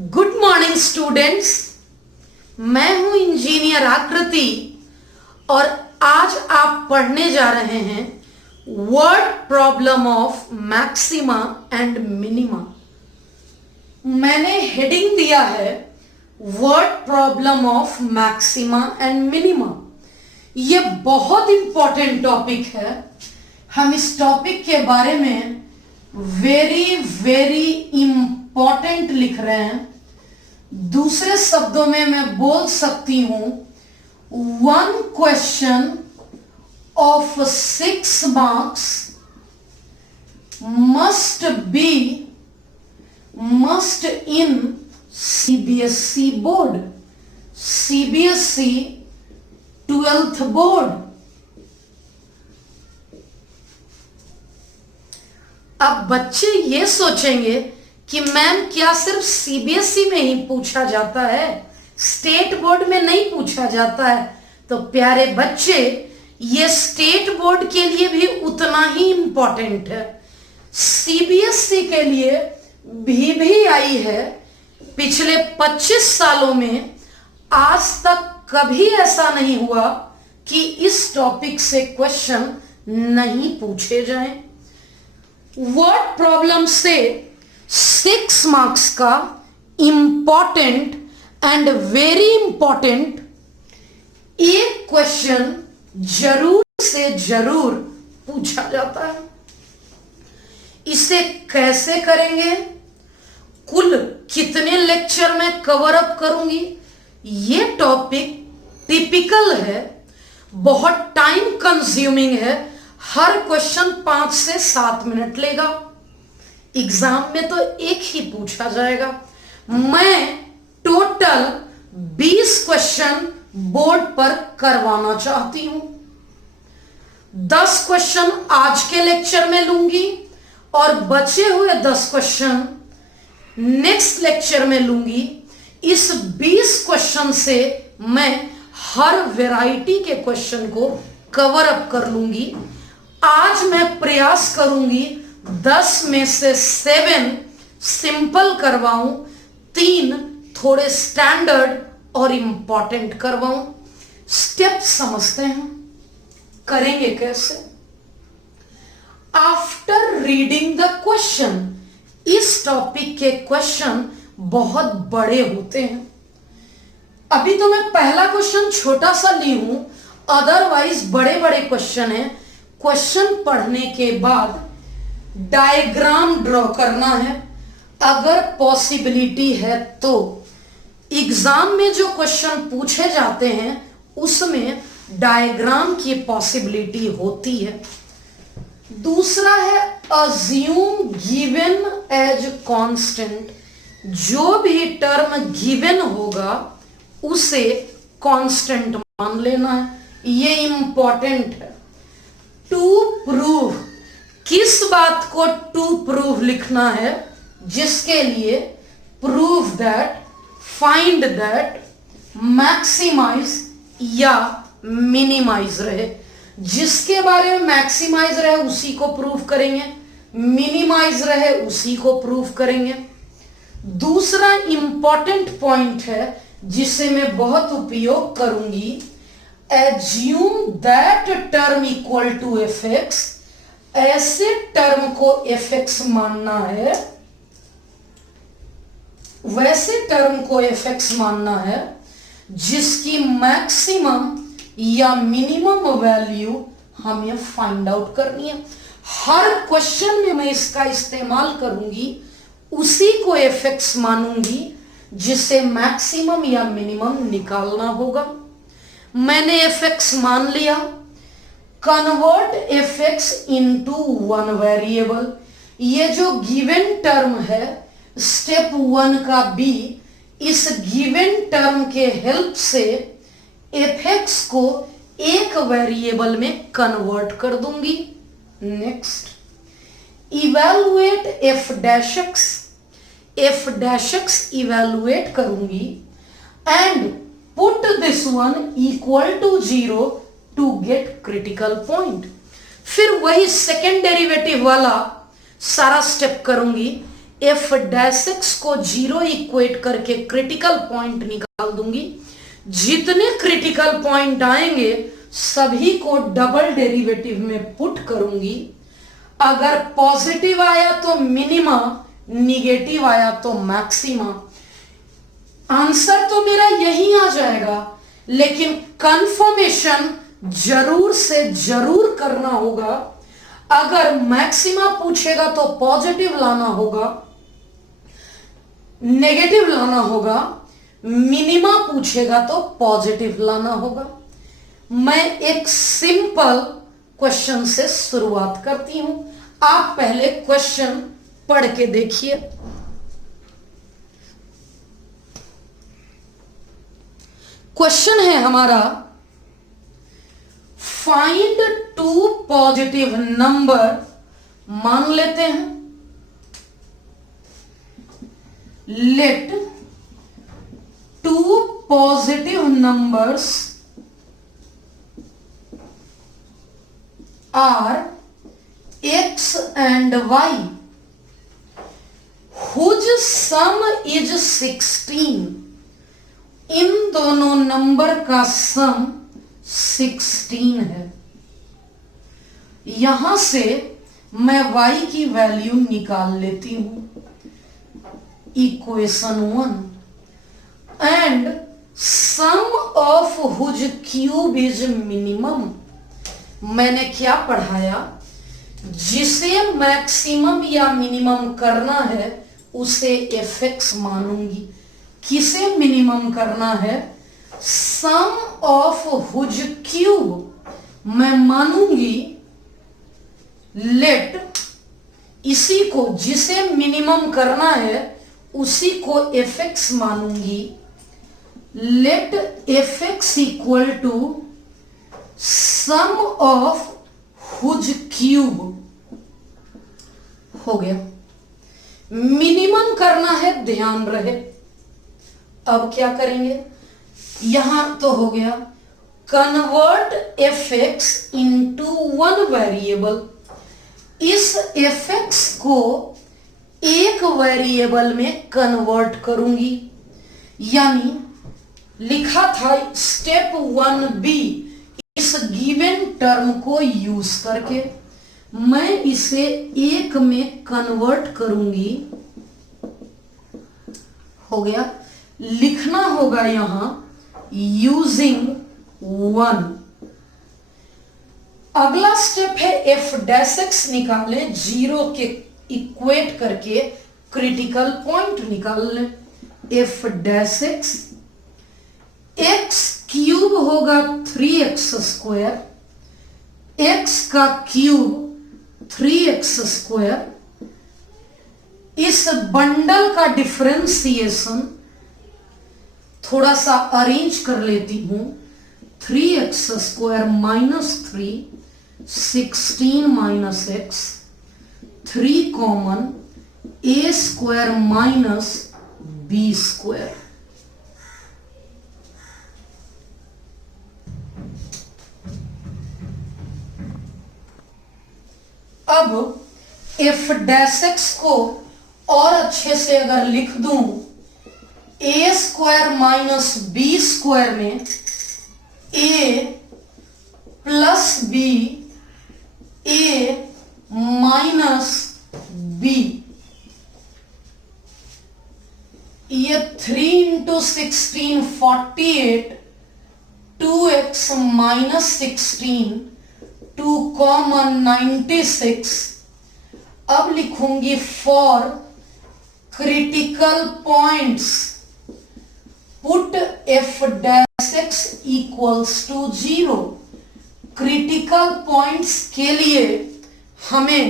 Good morning students. मैं हूं engineer आकृति और आज आप पढ़ने जा रहे हैं word problem of maxima and minima. मैंने हेडिंग दिया है word problem of maxima and minima. ये बहुत इंपॉर्टेंट टॉपिक है। हम इस टॉपिक के बारे में वेरी वेरी इंपॉर्टेंट लिख रहे हैं। दूसरे शब्दों में मैं बोल सकती हूं 1 question of 6 marks must in CBSE board, CBSE 12th board. अब बच्चे ये सोचेंगे कि मैम क्या सिर्फ सीबीएसई में ही पूछा जाता है, स्टेट बोर्ड में नहीं पूछा जाता है? तो प्यारे बच्चे, ये स्टेट बोर्ड के लिए भी उतना ही इंपॉर्टेंट है, सीबीएसई के लिए भी आई है। पिछले 25 सालों में आज तक कभी ऐसा नहीं हुआ कि इस टॉपिक से क्वेश्चन नहीं पूछे जाएं। वर्ड प्रॉब्लम से 6 मार्क्स का इंपॉर्टेंट एंड वेरी इंपॉर्टेंट एक क्वेश्चन जरूर से जरूर पूछा जाता है। इसे कैसे करेंगे, कुल कितने लेक्चर में कवर अप करूंगी, ये टॉपिक टिपिकल है, बहुत टाइम कंज्यूमिंग है। हर क्वेश्चन 5 से 7 मिनट लेगा। एग्जाम में तो एक ही पूछा जाएगा। मैं टोटल 20 क्वेश्चन बोर्ड पर करवाना चाहती हूं। 10 क्वेश्चन आज के लेक्चर में लूंगी और बचे हुए 10 क्वेश्चन नेक्स्ट लेक्चर में लूंगी। इस 20 क्वेश्चन से मैं हर वैरायटी के क्वेश्चन को कवर अप कर लूंगी। आज मैं प्रयास करूंगी 10 में से 7 सिंपल करवाऊं, 3 थोड़े स्टैंडर्ड और इंपॉर्टेंट करवाऊं। स्टेप समझते हैं, करेंगे कैसे। आफ्टर रीडिंग द क्वेश्चन, इस टॉपिक के क्वेश्चन बहुत बड़े होते हैं। अभी तो मैं पहला क्वेश्चन छोटा सा ली हूं, अदरवाइज बड़े बड़े क्वेश्चन हैं। क्वेश्चन पढ़ने के बाद डायग्राम ड्रॉ करना है, अगर पॉसिबिलिटी है तो। एग्जाम में जो क्वेश्चन पूछे जाते हैं उसमें डायग्राम की पॉसिबिलिटी होती है। दूसरा है अज्यूम गिवन एज कांस्टेंट। जो भी टर्म गिवन होगा उसे कांस्टेंट मान लेना है, ये इंपॉर्टेंट है। टू प्रूव, किस बात को टू प्रूव लिखना है, जिसके लिए prove that, find that, maximize या मिनिमाइज रहे। जिसके बारे में मैक्सिमाइज रहे उसी को प्रूव करेंगे, मिनिमाइज रहे उसी को प्रूव करेंगे। दूसरा इंपॉर्टेंट पॉइंट है जिसे मैं बहुत उपयोग करूंगी, assume that term equal to fx। ऐसे टर्म को fx मानना है, वैसे टर्म को fx मानना है जिसकी मैक्सिमम या मिनिमम वैल्यू हमें फाइंड आउट करनी है। हर क्वेश्चन में मैं इसका इस्तेमाल करूंगी, उसी को fx मानूंगी जिसे मैक्सिमम या मिनिमम निकालना होगा। मैंने fx मान लिया। Convert fx into 1 variable. ये जो गिवन टर्म है स्टेप 1 का B, इस गिवन टर्म के हेल्प से fx को एक वेरिएबल में कन्वर्ट कर दूंगी। Next, evaluate f dash x evaluate करूंगी and put this one equal to 0 to get critical point। फिर वही सेकेंड डेरिवेटिव वाला सारा स्टेप करूंगी। एफ डैश एक्स को 0 इक्वेट करके क्रिटिकल पॉइंट निकाल दूंगी। जितने क्रिटिकल पॉइंट आएंगे सभी को डबल डेरिवेटिव में पुट करूंगी। अगर पॉजिटिव आया तो मिनिमा, निगेटिव आया तो मैक्सिमा। आंसर तो मेरा यही आ जाएगा, लेकिन कंफर्मेशन जरूर से जरूर करना होगा। अगर मैक्सिमा पूछेगा तो पॉजिटिव लाना होगा, नेगेटिव लाना होगा, मिनिमा पूछेगा तो पॉजिटिव लाना होगा। मैं एक सिंपल क्वेश्चन से शुरुआत करती हूं। आप पहले क्वेश्चन पढ़ के देखिए। क्वेश्चन है हमारा, फाइंड टू पॉजिटिव नंबर। मान लेते हैं let two positive numbers are x and y whose sum is 16। इन दोनों नंबर का सम 16 है। यहां से मैं y की वैल्यू निकाल लेती हूं, equation 1। And sum of whose cube is minimum. मैंने क्या पढ़ाया, जिसे मैक्सिमम या मिनिमम करना है उसे एफ एक्स मानूंगी। किसे मिनिमम करना है, सम ऑफ हुज क्यूब मैं मानूंगी लेट, इसी को जिसे मिनिमम करना है उसी को एफ एक्स मानूंगी। Let f x equal to sum of whose cube. हो गया। मिनिमम करना है, ध्यान रहे। अब क्या करेंगे, यहां तो हो गया convert F x into one variable. इस एफ एक्स को एक वेरिएबल में कन्वर्ट करूंगी, यानी लिखा था स्टेप 1b। इस गिवन टर्म को यूज करके मैं इसे एक में कन्वर्ट करूंगी। हो गया। लिखना होगा यहां यूजिंग 1। अगला स्टेप है एफ डैश एक्स निकालें, 0 के इक्वेट करके क्रिटिकल पॉइंट निकाल लें। F dash x, x cube होगा 3x स्क्वायर, x का क्यूब 3x स्क्वायर। इस बंडल का डिफरेंशिएशन थोड़ा सा अरेंज कर लेती हूं। 3x square minus 3, 16 minus x, 3 common, a square minus b square. अब एफ डैश एक्स को और अच्छे से अगर लिख दूं, ए स्क्वायर माइनस बी स्क्वायर में ए प्लस बी, ए माइनस बी। ये 3 इंटू 16 48, 2x माइनस 16, 2 कॉमन 96। अब लिखूंगी for critical points put F dash X equals to 0। Critical points के लिए हमें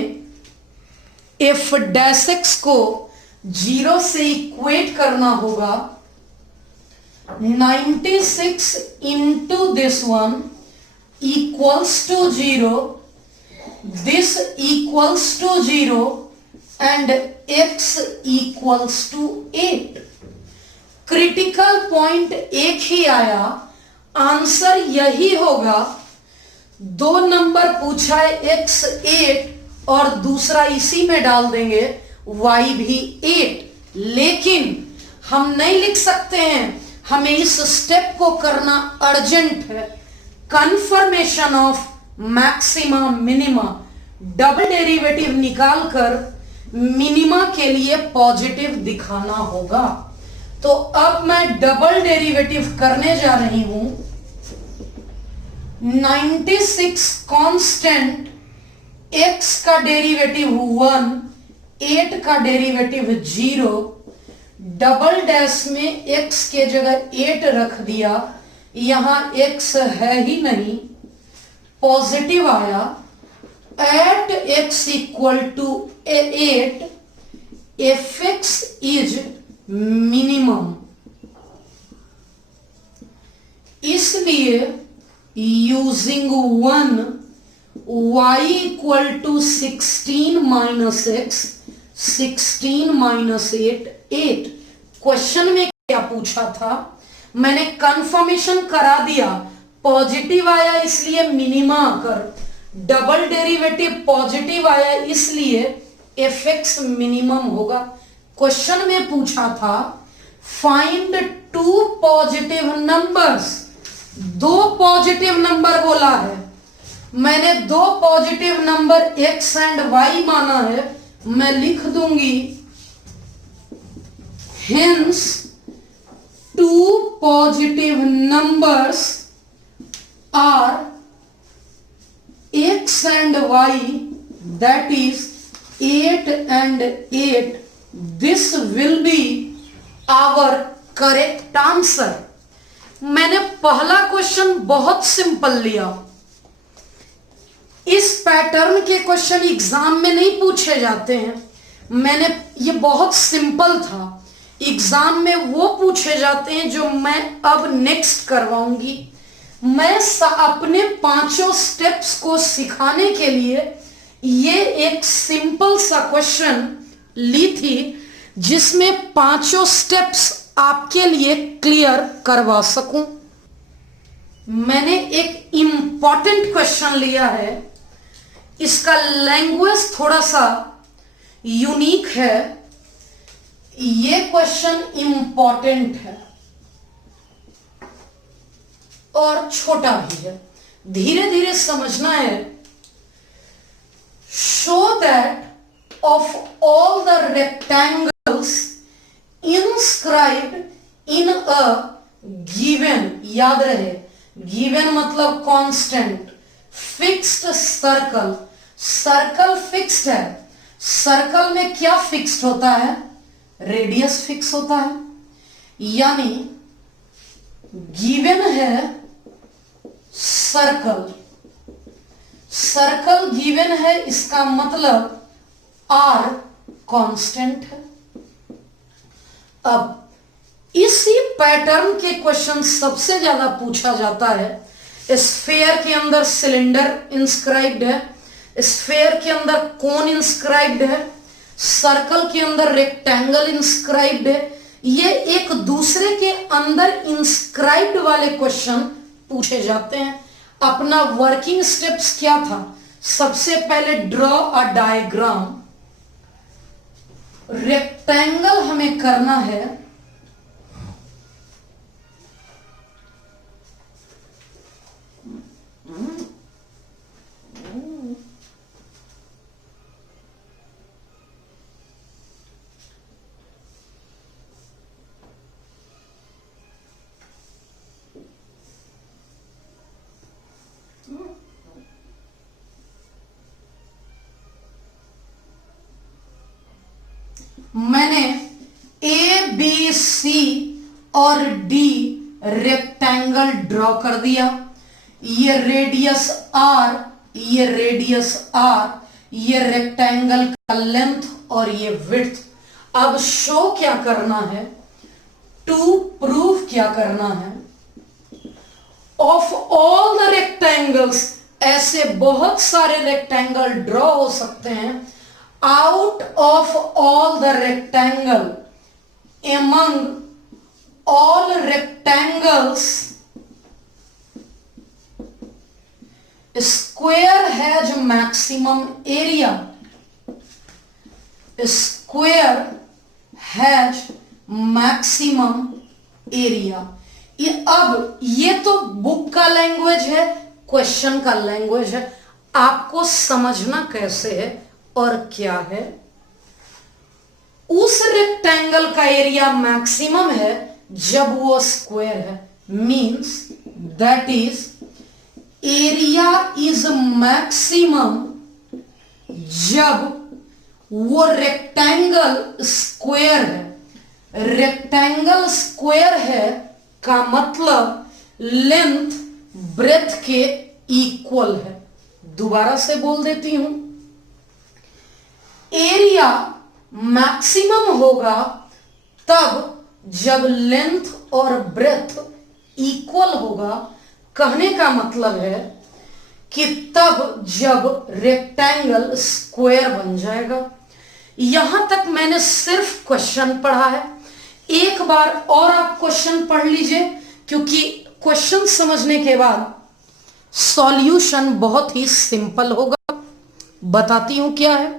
एफ डैश एक्स को 0 से इक्वेट करना होगा। 96 into this one equals to 0, this equals to 0 and x equals to 8। Critical point एक ही आया, आंसर यही होगा। 2 नंबर पूछा है x 8 और दूसरा इसी में डाल देंगे, y भी 8, लेकिन हम नहीं लिख सकते हैं, हमें इस स्टेप को करना अर्जेंट है। Confirmation of maxima minima, double derivative निकालकर मिनिमा के लिए पॉजिटिव दिखाना होगा। तो अब मैं डबल डेरिवेटिव करने जा रही हूं। 96 कांस्टेंट, x का डेरिवेटिव 1, 8 का डेरिवेटिव 0, डबल डैश में x के जगह 8 रख दिया, यहां x है ही नहीं, पॉजिटिव आया। At x equal to 8 fx is minimum, इसलिए using 1 y equal to 16 minus x, 16 minus 8। Question में क्या पूछा था, मैंने कंफर्मेशन करा दिया, पॉजिटिव आया इसलिए मिनिमा कर, डबल डेरिवेटिव पॉजिटिव आया इसलिए fx मिनिमम होगा। क्वेश्चन में पूछा था find 2 positive numbers, 2 positive number बोला है, मैंने 2 positive number x and y माना है, मैं लिख दूंगी hence 2 positive numbers are x and y, that is 8 and 8. This will be our correct answer. मैंने पहला क्वेश्चन बहुत सिंपल लिया। इस पैटर्न के क्वेश्चन एग्जाम में नहीं पूछे जाते हैं, मैंने ये बहुत सिंपल था, एग्जाम में वो पूछे जाते हैं जो मैं अब नेक्स्ट करवाऊंगी। मैं अपने 5 स्टेप्स को सिखाने के लिए ये एक सिंपल सा क्वेश्चन ली थी, जिसमें 5 स्टेप्स आपके लिए क्लियर करवा सकूं। मैंने एक इंपॉर्टेंट क्वेश्चन लिया है, इसका लैंग्वेज थोड़ा सा यूनिक है, ये क्वेश्चन इंपॉर्टेंट है और छोटा भी है, धीरे धीरे समझना है। Show that of all the rectangles inscribed in a given, याद रहे गिवन मतलब constant, fixed circle, circle fixed है, सर्कल में क्या फिक्स्ड होता है, रेडियस फिक्स होता है, यानी गिवन है सर्कल, सर्कल गिवन है, इसका मतलब आर कांस्टेंट है। अब इसी पैटर्न के क्वेश्चन सबसे ज्यादा पूछा जाता है। स्फेयर के अंदर सिलेंडर इंस्क्राइब्ड है, स्फेयर के अंदर कोन इंस्क्राइब्ड है, सर्कल के अंदर रेक्टेंगल इंस्क्राइब्ड है। ये एक दूसरे के अंदर इंस्क्राइब्ड वाले क्वेश्चन पूछे जाते हैं। अपना वर्किंग स्टेप्स क्या था, सबसे पहले ड्रॉ अ डायग्राम, रेक्टेंगल हमें करना है, मैंने ए बी सी और डी रेक्टेंगल ड्रॉ कर दिया, ये रेडियस आर, ये रेडियस आर, ये रेक्टेंगल का लेंथ और ये विड्थ। अब शो क्या करना है, टू प्रूव क्या करना है, ऑफ ऑल द रेक्टेंगल्स, ऐसे बहुत सारे रेक्टेंगल ड्रॉ हो सकते हैं, out of all the rectangle, among all rectangles, square has maximum area, square has maximum area. अब ये तो बुक का लैंग्वेज है, क्वेश्चन का लैंग्वेज है, आपको समझना कैसे है और क्या है। उस रेक्टेंगल का एरिया मैक्सिमम है जब वो स्क्वायर है, means that is area is maximum जब वो रेक्टेंगल स्क्वायर है। रेक्टेंगल स्क्वायर है का मतलब लेंथ ब्रेथ के इक्वल है। दोबारा से बोल देती हूं, एरिया मैक्सिमम होगा तब जब लेंथ और ब्रेथ इक्वल होगा। कहने का मतलब है कि तब जब रेक्टेंगल स्क्वायर बन जाएगा। यहां तक मैंने सिर्फ क्वेश्चन पढ़ा है, एक बार और आप क्वेश्चन पढ़ लीजिए, क्योंकि क्वेश्चन समझने के बाद सॉल्यूशन बहुत ही सिंपल होगा। बताती हूं क्या है।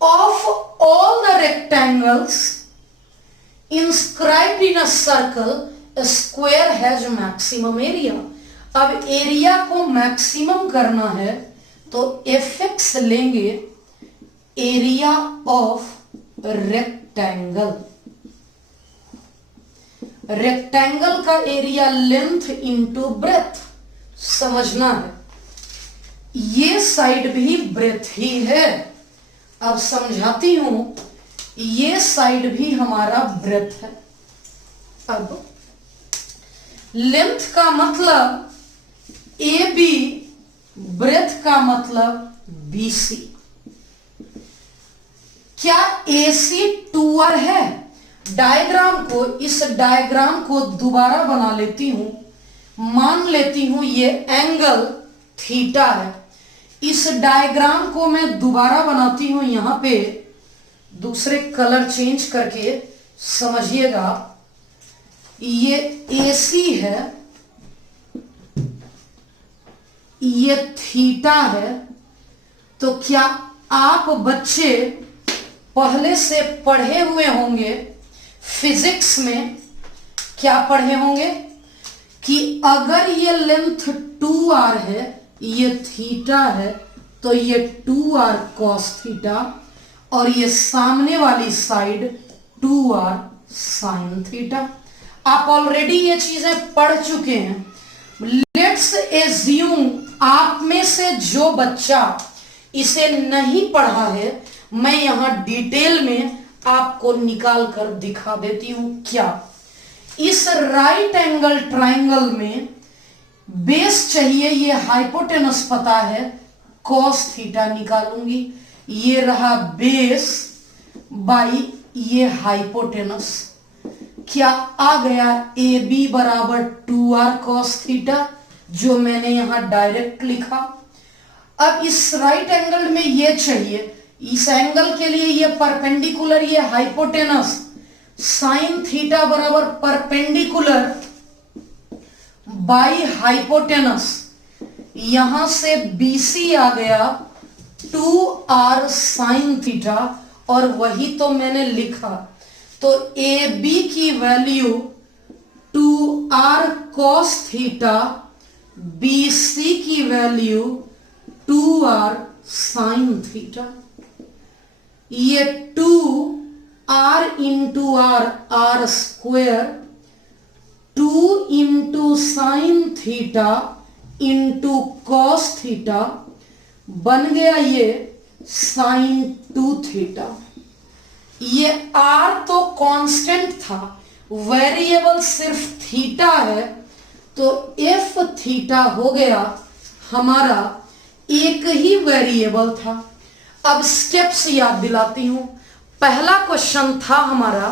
Of all the rectangles inscribed in a circle square has maximum area. अब एरिया को मैक्सिमम करना है तो एफएक्स लेंगे एरिया ऑफ रेक्टेंगल। रेक्टेंगल का एरिया लेंथ इंटू ब्रेथ समझना है। ये साइड भी ब्रेथ ही है। अब समझाती हूं, ये साइड भी हमारा ब्रेथ है। अब लेंथ का मतलब ए बी, ब्रेथ का मतलब बी सी। क्या AC 2R है? इस डायग्राम को दोबारा बना लेती हूं। मान लेती हूं ये एंगल थीटा है। इस डायग्राम को मैं दोबारा बनाती हूं, यहां पे दूसरे कलर चेंज करके समझिएगा। ये AC है, ये थीटा है। तो क्या आप बच्चे पहले से पढ़े हुए होंगे फिजिक्स में? क्या पढ़े होंगे कि अगर ये लेंथ 2R है, ये थीटा है, तो ये 2R cos थीटा और ये सामने वाली साइड 2R sin थीटा। आप ऑलरेडी ये चीजें पढ़ चुके हैं। लेट्स एज्यूम आप में से जो बच्चा इसे नहीं पढ़ा है, मैं यहां डिटेल में आपको निकाल कर दिखा देती हूं। क्या इस राइट एंगल ट्राइंगल में बेस चाहिए, ये हाइपोटेनस पता है, cos थीटा निकालूंगी। ये रहा बेस बाई ये हाइपोटेनस। क्या आ गया? ए बी बराबर 2R cos थीटा, जो मैंने यहां डायरेक्ट लिखा। अब इस राइट एंगल में ये चाहिए, इस एंगल के लिए ये परपेंडिकुलर, ये हाइपोटेनस, साइन थीटा बराबर परपेंडिकुलर बाई हाइपोटेनस। यहां से BC आ गया 2R साइन थीटा, और वही तो मैंने लिखा। तो AB की value 2R cos theta, BC की वैल्यू 2R साइन थीटा। ये 2R into R square, 2 into sine theta into cos theta बन गया ये साइन 2 थीटा। ये R तो कांस्टेंट था, वेरिएबल सिर्फ थीटा है, तो F थीटा हो गया हमारा, एक ही वेरिएबल था। अब स्टेप्स याद दिलाती हूं। पहला क्वेश्चन था हमारा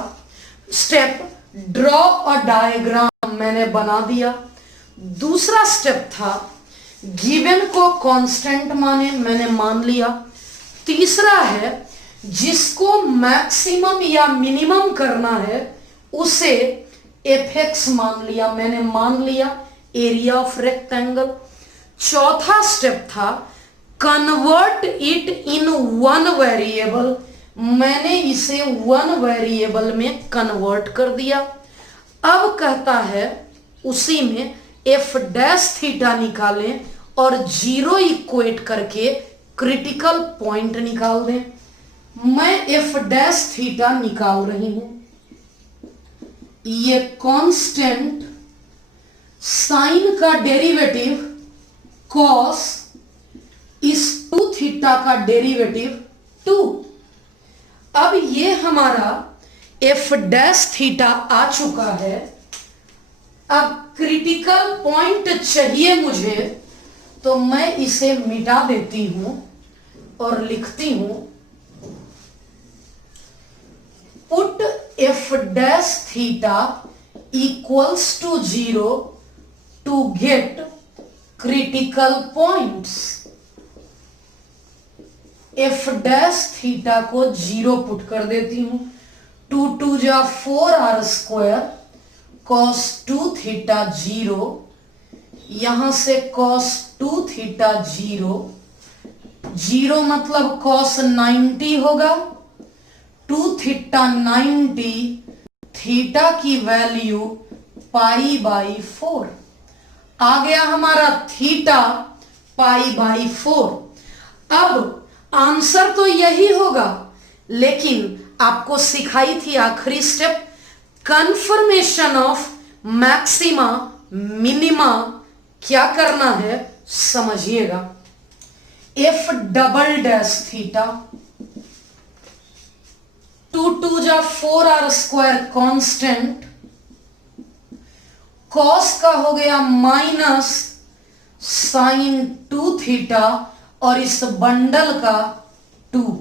स्टेप ड्रॉ अ डायग्राम, मैंने बना दिया। दूसरा स्टेप था गिवन को कांस्टेंट माने, मैंने मान लिया। तीसरा है जिसको मैक्सिमम या मिनिमम करना है उसे एफएक्स मान लिया, मैंने मान लिया एरिया ऑफ रेक्टेंगल। चौथा स्टेप था convert it in one variable, मैंने इसे वन वेरिएबल में कन्वर्ट कर दिया। अब कहता है उसी में एफ डैश थीटा निकालें और जीरो इक्वेट करके क्रिटिकल पॉइंट निकाल दें। मैं एफ डैश थीटा निकाल रही हूं। ये कांस्टेंट साइन का डेरिवेटिव कॉस इस टू थीटा का डेरिवेटिव 2। अब ये हमारा एफ डैश थीटा आ चुका है। अब क्रिटिकल पॉइंट चाहिए मुझे, तो मैं इसे मिटा देती हूं और लिखती हूं put F dash theta equals to 0 to get critical points. F dash theta को 0 पुट कर देती हूं। 2 2 जा 4r स्क्वायर कॉस 2 थीटा 0, यहां से कॉस 2 थीटा 0, 0 मतलब कॉस 90 होगा। 2 थीटा 90, थीटा की वैल्यू पाई बाई 4 आ गया हमारा थीटा पाई बाई 4। अब आंसर तो यही होगा, लेकिन आपको सिखाई थी आखिरी step confirmation of maxima minima, क्या करना है समझिएगा। एफ डबल डैश थीटा 2 2 जा 4r स्क्वायर कांस्टेंट, कॉस का हो गया माइनस साइन 2 थीटा और इस बंडल का 2,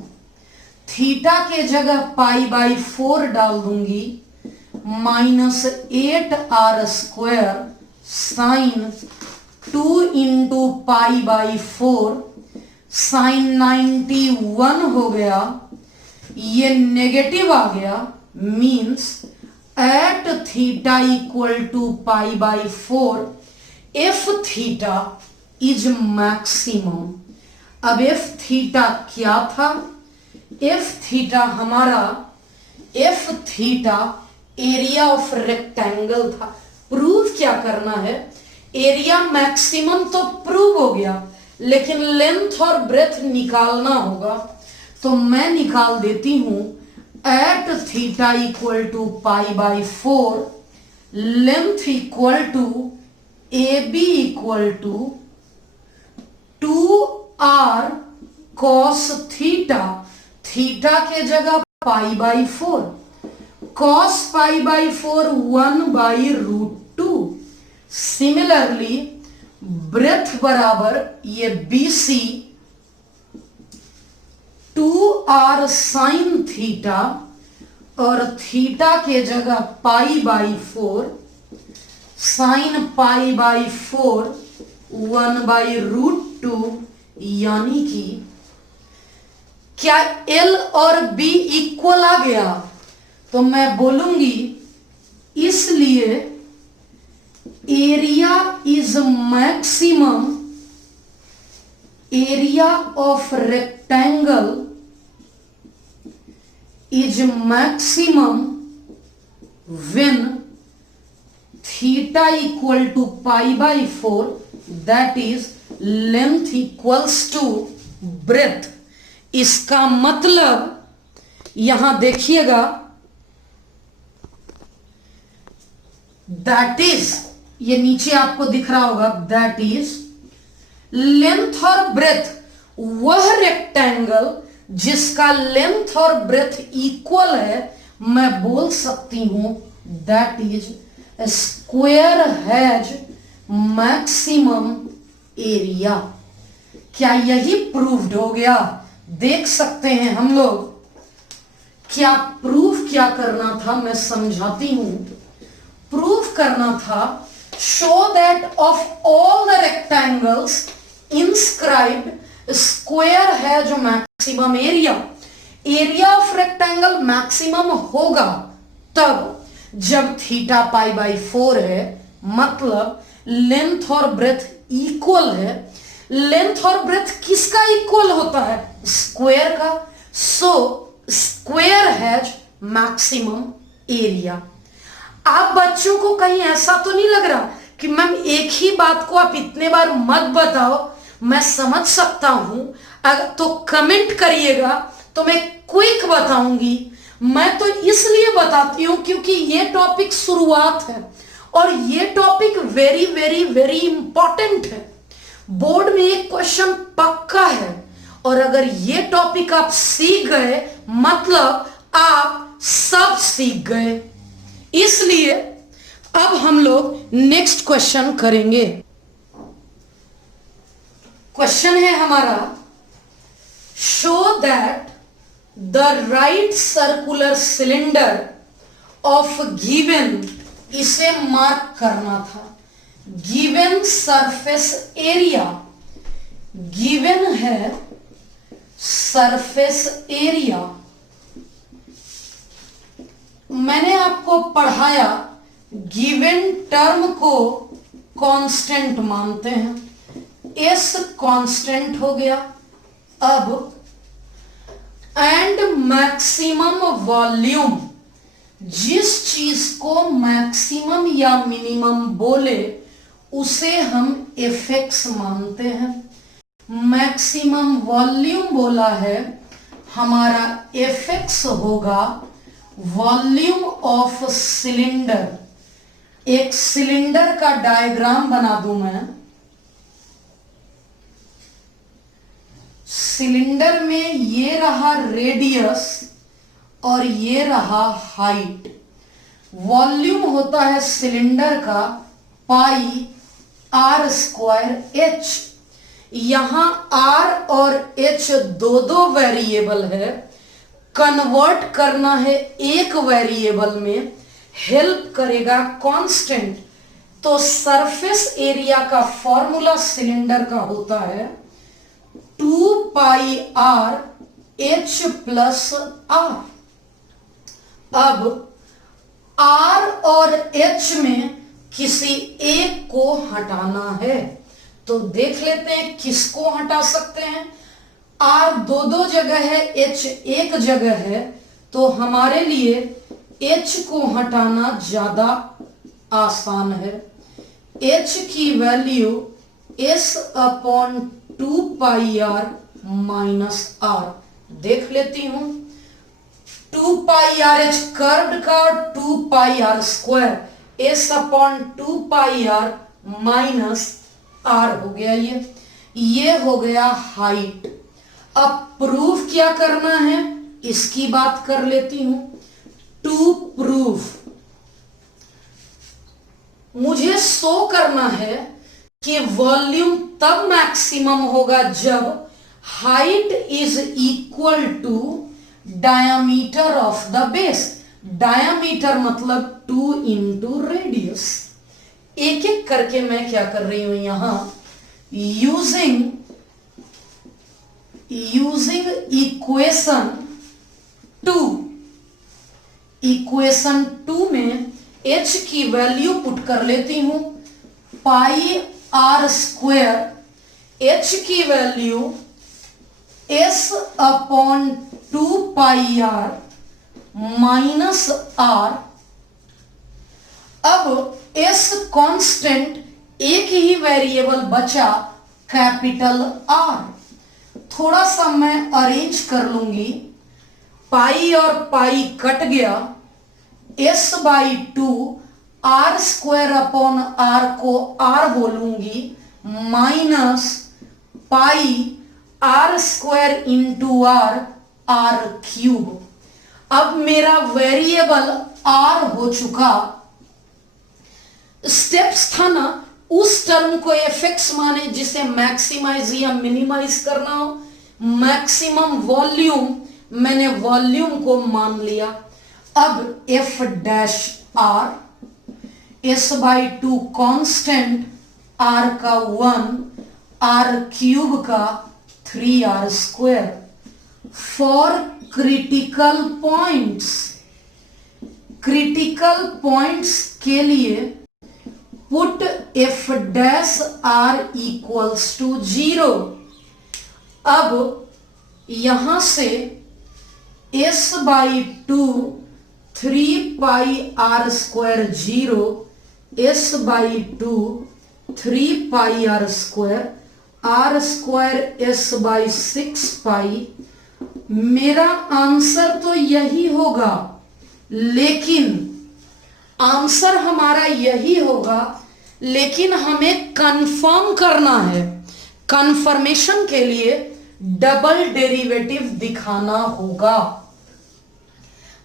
थीटा के जगह पाई बाई 4 डाल दूंगी, minus 8r square sine 2 into pi by 4, sine 91 हो गया, ये नेगेटिव आ गया, means at theta equal to pi by 4 F theta is maximum. अब एफ थीटा क्या था? एफ थीटा हमारा, F theta area of rectangle था। प्रूव क्या करना है? एरिया मैक्सिमम तो प्रूव हो गया, लेकिन लेंथ और ब्रेथ निकालना होगा, तो मैं निकाल देती हूं at theta equal to pi by 4, length equal to A B equal to 2r cos theta, theta के जगह pi by 4, cos pi by 4 1 by root 2। Similarly breadth बराबर ये BC 2r साइन थीटा और थीटा के जगह pi by 4, sine pi by 4 1 by root 2, यानी कि क्या L और B इक्वल आ गया? तो मैं बोलूंगी इसलिए area is maximum, area of rectangle is maximum when theta equal to pi by 4, that is length equals to breadth. इसका मतलब यहां देखिएगा, दैट इज, ये नीचे आपको दिख रहा होगा, दैट इज लेंथ और ब्रेथ, वह रेक्टेंगल जिसका लेंथ और ब्रेथ इक्वल है, मैं बोल सकती हूं that is square has maximum area. क्या यही प्रूव्ड हो गया? देख सकते हैं हम लोग, क्या प्रूफ क्या करना था, मैं समझाती हूं। प्रूफ करना था show that of all the rectangles inscribed square है जो maximum area, area of rectangle maximum होगा तब जब थीटा पाई बाई 4 है, मतलब लेंथ और ब्रेथ इक्वल है। लेंथ और ब्रेथ किसका इक्वल होता है? स्क्वायर का। So square has maximum area. आप बच्चों को कहीं ऐसा तो नहीं लग रहा कि मैम एक ही बात को आप इतने बार मत बताओ, मैं समझ सकता हूं, अगर तो कमेंट करिएगा तो मैं क्विक बताऊंगी। मैं तो इसलिए बताती हूं क्योंकि ये टॉपिक शुरुआत है और ये topic very very very important है। बोर्ड में एक क्वेश्चन पक्का है और अगर ये टॉपिक आप सीख गए मतलब आप सब सीख गए। इसलिए अब हम लोग नेक्स्ट क्वेश्चन करेंगे। क्वेश्चन है हमारा, show that the right circular cylinder of given, इसे मार्क करना था, गिवन सरफेस एरिया, गिवन है सरफेस एरिया। मैंने आपको पढ़ाया गिवन टर्म को कांस्टेंट मानते हैं, एस कांस्टेंट हो गया। अब एंड मैक्सिमम वॉल्यूम, जिस चीज को मैक्सिमम या मिनिमम बोले उसे हम एफएक्स मानते हैं। मैक्सिमम वॉल्यूम बोला है, हमारा एफएक्स होगा वॉल्यूम ऑफ सिलेंडर। एक सिलेंडर का डायग्राम बना दूं मैं। सिलेंडर में ये रहा रेडियस और ये रहा हाइट। वॉल्यूम होता है सिलेंडर का पाई आर स्क्वायर एच। यहां आर और एच दो दो वेरिएबल है, कन्वर्ट करना है एक वेरिएबल में, हेल्प करेगा कांस्टेंट। तो सरफेस एरिया का फॉर्मूला सिलेंडर का होता है 2 pi R H plus are. अब आर और एच में किसी एक को हटाना है तो देख लेते हैं किसको हटा सकते हैं। आर दो दो जगह है, एच एक जगह है, तो हमारे लिए एच को हटाना ज्यादा आसान है। एच की value S upon 2 pi are minus R. देख लेती हूं, 2 पाई आर एच कर्व्ड का 2 pi are square, s upon 2 pi are minus r हो गया। ये हो गया हाइट। अब प्रूफ क्या करना है इसकी बात कर लेती हूं। टू प्रूफ मुझे शो करना है कि वॉल्यूम तब मैक्सिमम होगा जब height is equal to diameter of the base. Diameter मतलब 2 इंटू रेडियस। एक एक करके मैं क्या कर रही हूं यहां, यूजिंग इक्वेशन 2 में h की वैल्यू पुट कर लेती हूं, पाई आर स्क्वायर, h की value s upon 2 pi are minus R. अब s कांस्टेंट, एक ही वेरिएबल बचा कैपिटल आर। थोड़ा सा मैं अरेंज कर लूंगी, पाई और पाई कट गया, s by 2 R square upon R को आर बोलूंगी minus pi are square into R, R cube. अब मेरा वेरिएबल आर हो चुका। स्टेप्स था ना, उस टर्म को एफएक्स माने जिसे मैक्सिमाइज या मिनिमाइज करना हो। मैक्सिमम वॉल्यूम, मैंने वॉल्यूम को मान लिया। अब F dash R, S by 2 constant, R का 1, आर क्यूब का 3 R square. For critical points, critical points के लिए put F dash R equals to 0। अब यहां से s by 2 3 pi are square 0, s by 2 3 pi are square s by 6 pi. मेरा answer तो यही होगा, लेकिन आंसर हमारा यही होगा, लेकिन हमें कंफर्म करना है। कंफर्मेशन के लिए डबल डेरिवेटिव दिखाना होगा।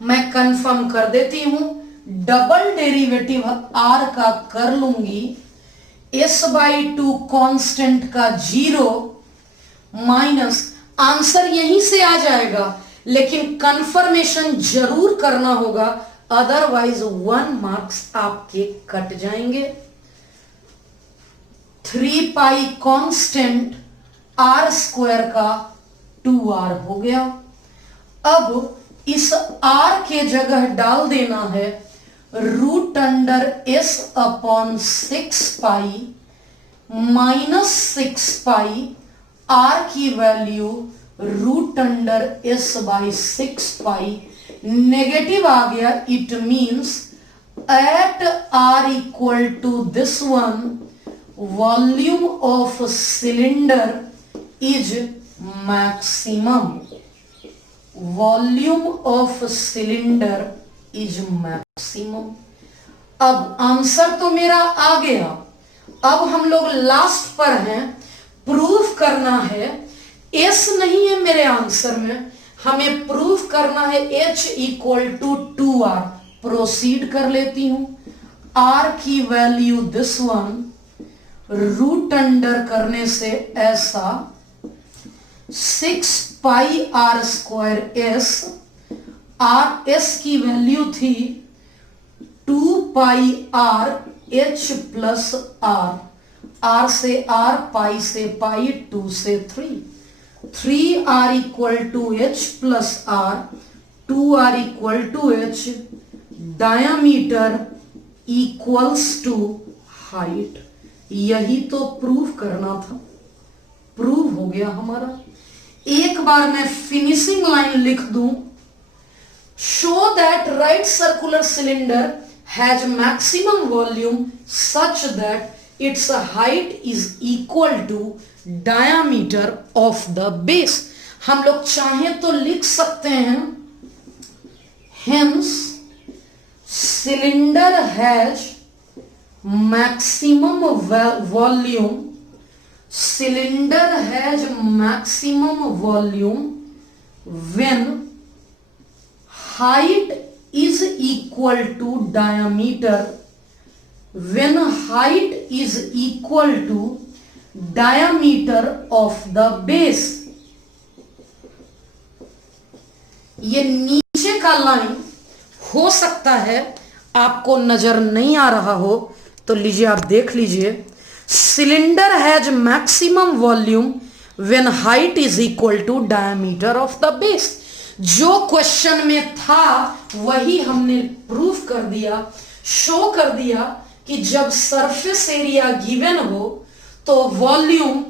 मैं कंफर्म कर देती हूं, डबल डेरिवेटिव r का कर लूंगी, s बाई 2 कांस्टेंट का 0 माइनस, आंसर यहीं से आ जाएगा, लेकिन कंफर्मेशन जरूर करना होगा, अदरवाइज 1 मार्क्स आपके कट जाएंगे। 3 पाई कांस्टेंट r स्क्वायर का 2r हो गया। अब इस r के जगह डाल देना है root under s upon 6 pi minus 6 pi, r की value root under s by 6 pi. Negative आ गया, it means at r equal to this one volume of cylinder is maximum. Volume of cylinder is maximum. अब answer तो मेरा आ गया, अब हम लोग लास्ट पर हैं, प्रूफ करना है। एस नहीं है मेरे आंसर में, हमें प्रूफ करना है H equal to 2R। Proceed कर लेती हूं, R की value this one, root under करने से ऐसा 6 pi R square S, R S की वैल्यू थी 2 pi R H plus R, R से R, पाई से पाई, 2 से 3R equal to H plus R, 2R equal to H, diameter equals to height. यही तो प्रूव करना था, prove हो गया हमारा। एक बार मैं फिनिशिंग लाइन लिख दूं, show that right circular cylinder has maximum volume such that its height is equal to diameter of the base। हम लोग चाहें तो लिख सकते हैं, hence cylinder has maximum volume, cylinder has maximum volume when height is equal to diameter, when height is equal to diameter of the base। ये नीचे का लाइन हो सकता है आपको नजर नहीं आ रहा हो, तो लीजिए आप देख लीजिए, cylinder has maximum volume when height is equal to diameter of the base. जो क्वेश्चन में था वही हमने प्रूफ कर दिया, शो कर दिया कि जब सरफेस एरिया गिवन हो तो वॉल्यूम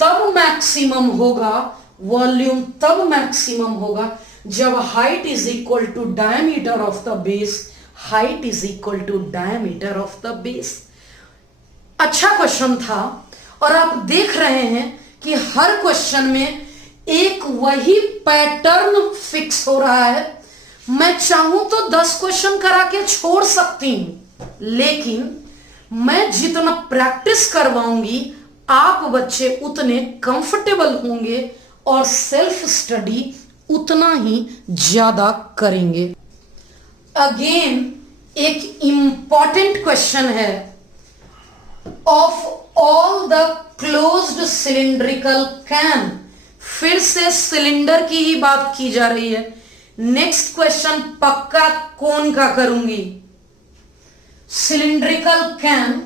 तब मैक्सिमम होगा, वॉल्यूम तब मैक्सिमम होगा जब height is equal to diameter of the base, height is equal to diameter of the base. अच्छा क्वेश्चन था, और आप देख रहे हैं कि हर क्वेश्चन में एक वही पैटर्न फिक्स हो रहा है। मैं चाहूं तो 10 क्वेश्चन करा के छोड़ सकती हूं, लेकिन मैं जितना प्रैक्टिस करवाऊंगी आप बच्चे उतने कंफर्टेबल होंगे और सेल्फ स्टडी उतना ही ज्यादा करेंगे। अगेन एक इंपॉर्टेंट क्वेश्चन है, of all the closed cylindrical can. फिर से सिलेंडर की ही बात की जा रही है। नेक्स्ट क्वेश्चन पक्का कौन का करूंगी, cylindrical can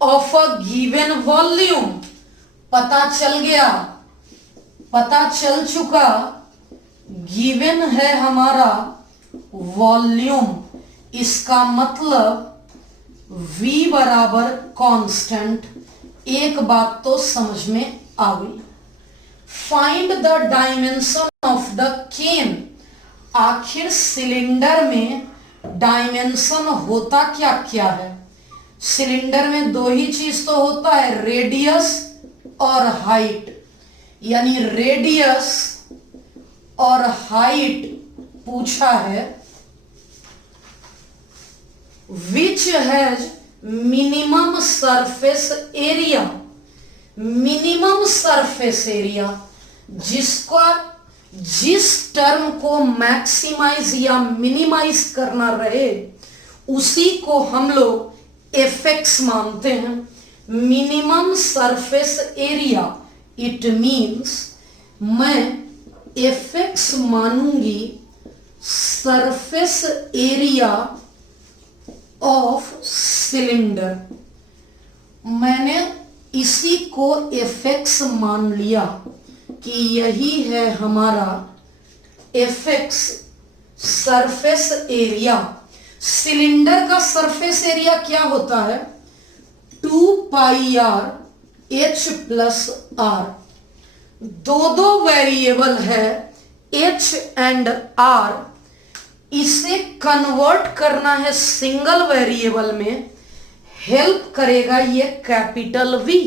of a given volume. पता चल गया, पता चल चुका, गिवन है हमारा वॉल्यूम। इसका मतलब v बराबर कांस्टेंट। एक बात तो समझ में आ गई। Find the dimension of the can. आखिर सिलेंडर में डायमेंशन होता क्या क्या है? सिलेंडर में दो ही चीज तो होता है, रेडियस और हाइट। यानी रेडियस और हाइट पूछा है। Which has minimum surface area. Minimum surface area, जिस टर्म को मैक्सिमाइज या मिनिमाइज करना रहे उसी को हम लोग एफएक्स मानते हैं। Minimum surface area, it means मैं एफएक्स मानूंगी सरफेस एरिया ऑफ सिलेंडर। मैंने इसी को एफएक्स मान लिया कि यही है हमारा एफएक्स सरफेस एरिया। सिलेंडर का सरफेस एरिया क्या होता है? 2 pi R H plus are. दो वेरिएबल है एच एंड आर। इसे कन्वर्ट करना है सिंगल वेरिएबल में। हेल्प करेगा ये कैपिटल वी।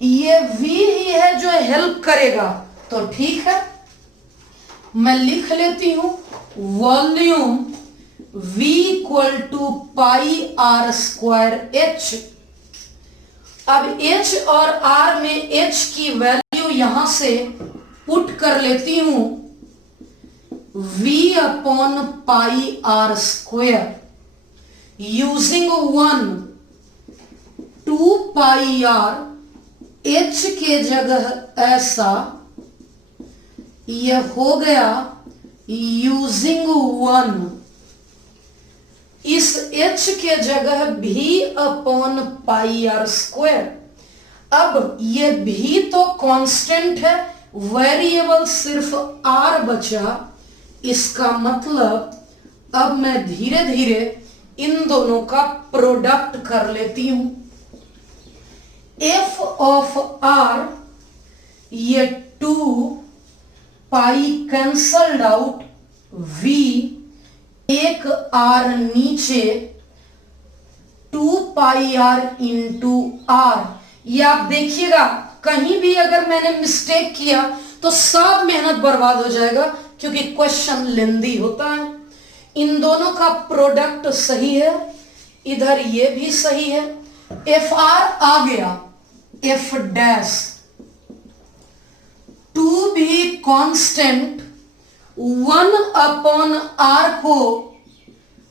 ये वी ही है जो हेल्प करेगा। तो ठीक है, मैं लिख लेती हूं volume v equal to pi are square H. अब h और r में h की वैल्यू यहां से पुट कर लेती हूं v upon pi are square using 2 pi R h के जगह ऐसा, यह हो गया यूजिंग 1। इस h के जगह भी अपॉन पाई आर स्क्वायर। अब ये भी तो कांस्टेंट है, वेरिएबल सिर्फ r बचा। इसका मतलब अब मैं धीरे धीरे इन दोनों का प्रोडक्ट कर लेती हूं। f ऑफ r, ये 2 पाई कैंसल्ड आउट, v एक r नीचे 2 पाई r इंटू r। ये आप देखिएगा, कहीं भी अगर मैंने मिस्टेक किया तो सब मेहनत बर्बाद हो जाएगा, क्योंकि क्वेश्चन लेंदी होता है। इन दोनों का प्रोडक्ट सही है, इधर ये भी सही है। एफ आर आ गया, एफ डैश 2 भी कांस्टेंट, 1 अपॉन आर को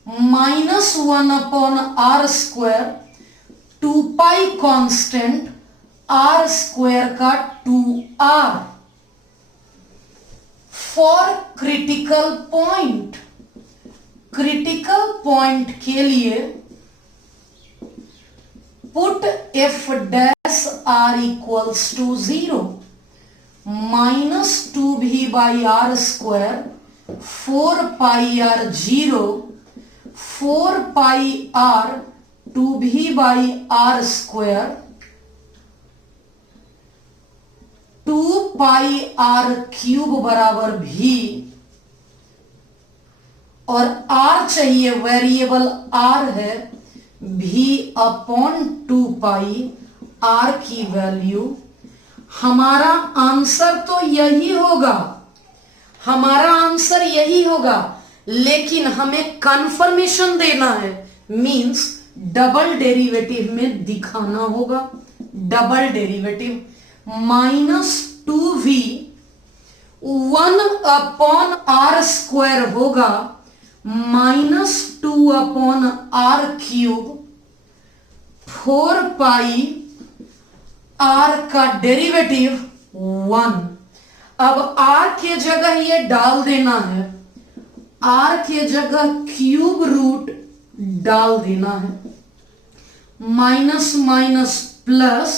-1 upon R square, 2 pi constant, R square का 2r। For critical point, critical point के लिए put F dash R equals to 0, -2v by R square, 4 pi R 0, 4 pi R 2v by R square, 2 pi R cube बराबर भी, और r चाहिए, variable r है, भी upon 2 pi r की value. हमारा आंसर तो यही होगा, हमारा आंसर यही होगा, लेकिन हमें कंफर्मेशन देना है, मींस डबल डेरिवेटिव में दिखाना होगा। Double derivative -2v 1 upon R square होगा -2 upon R cube, 4 pi R का डेरिवेटिव 1। अब आर के जगह ये डाल देना है, आर के जगह क्यूब रूट डाल देना है, minus minus plus,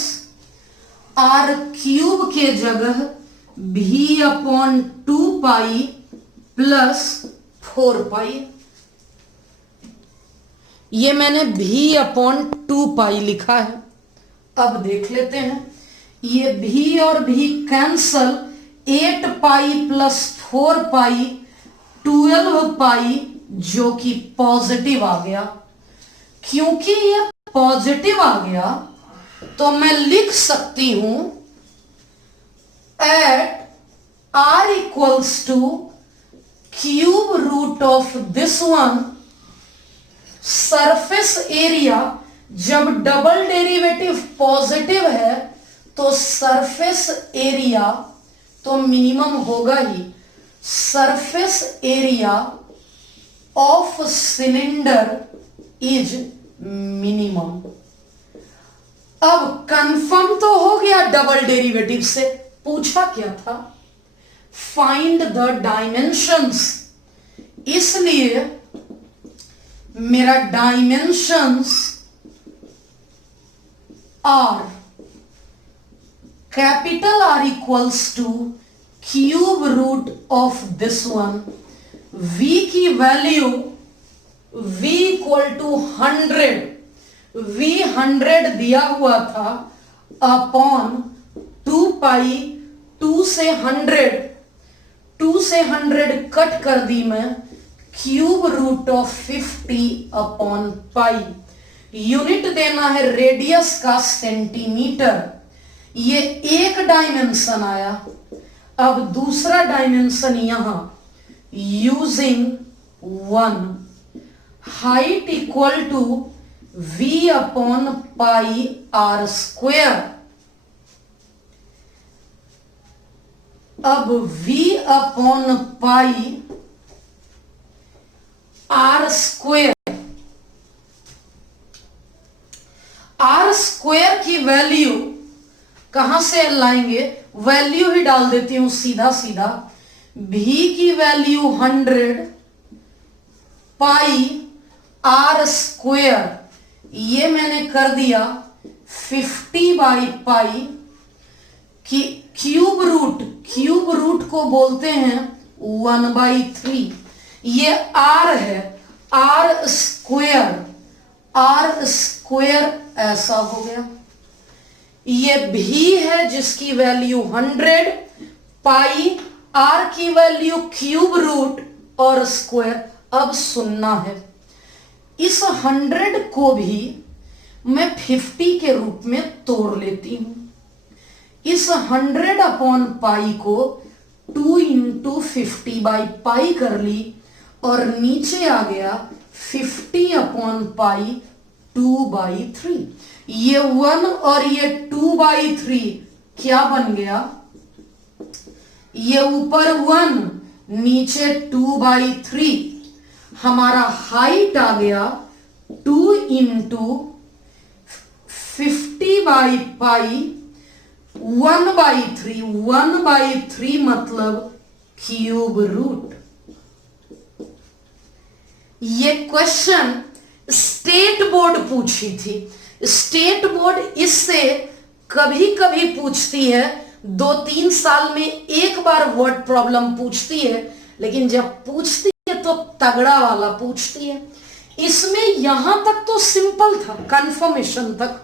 R cube के जगह भी अपॉन 2 पाई प्लस 4 पाई। ये मैंने v/2 लिखा है। अब देख लेते हैं, ये v और v कैंसल, 8 प्लस 4 12 जो कि पॉजिटिव आ गया। क्योंकि ये पॉजिटिव आ गया तो मैं लिख सकती हूं at r equals to cube root of this one, surface area, जब डबल डेरिवेटिव पॉजिटिव है तो सरफेस एरिया तो मिनिमम होगा ही, surface area of cylinder is minimum. अब कंफर्म तो हो गया डबल डेरिवेटिव से, पूछा क्या था, फाइंड द डायमेंशंस, इसलिए मेरा dimensions are, capital R equals to cube root of this one, v की value v equal to 100, v 100 दिया हुआ था अपॉन 2 से 100 कट कर दी मैं, cube root of 50 upon pi. Unit देना है रेडियस का सेंटीमीटर। ये एक डायमेंशन आया। अब दूसरा डायमेंशन यहां, using 1, height equal to v upon pi R square. अब v upon pi R square, R square की वैल्यू कहां से लाएंगे, वैल्यू ही डाल देती हूं सीधा सीधा, v की वैल्यू 100 पाई आर स्क्वेयर, ये मैंने कर दिया 50/पाई की क्यूब रूट को बोलते हैं 1/3। ये r है, आर स्क्वेयर ऐसा हो गया। ये भी है जिसकी वैल्यू 100 पाई, r की वैल्यू क्यूब रूट और स्क्वायर। अब सुनना है, इस 100 को भी मैं 50 के रूप में तोड़ लेती हूं। इस 100 अपॉन पाई को 2 × 50/पाई कर ली और नीचे आ गया 50 अपॉन पाई 2/3। ये 1 और ये 2/3 क्या बन गया, ये ऊपर 1 नीचे 2/3, हमारा हाइट आ गया 2 × 50/पाई 1/3, 1/3 मतलब क्यूब रूट। ये क्वेश्चन स्टेट बोर्ड पूछी थी। स्टेट बोर्ड इससे कभी कभी पूछती है, 2-3 साल में एक बार वर्ड प्रॉब्लम पूछती है, लेकिन जब पूछती है तो तगड़ा वाला पूछती है। इसमें यहां तक तो सिंपल था, कंफर्मेशन तक,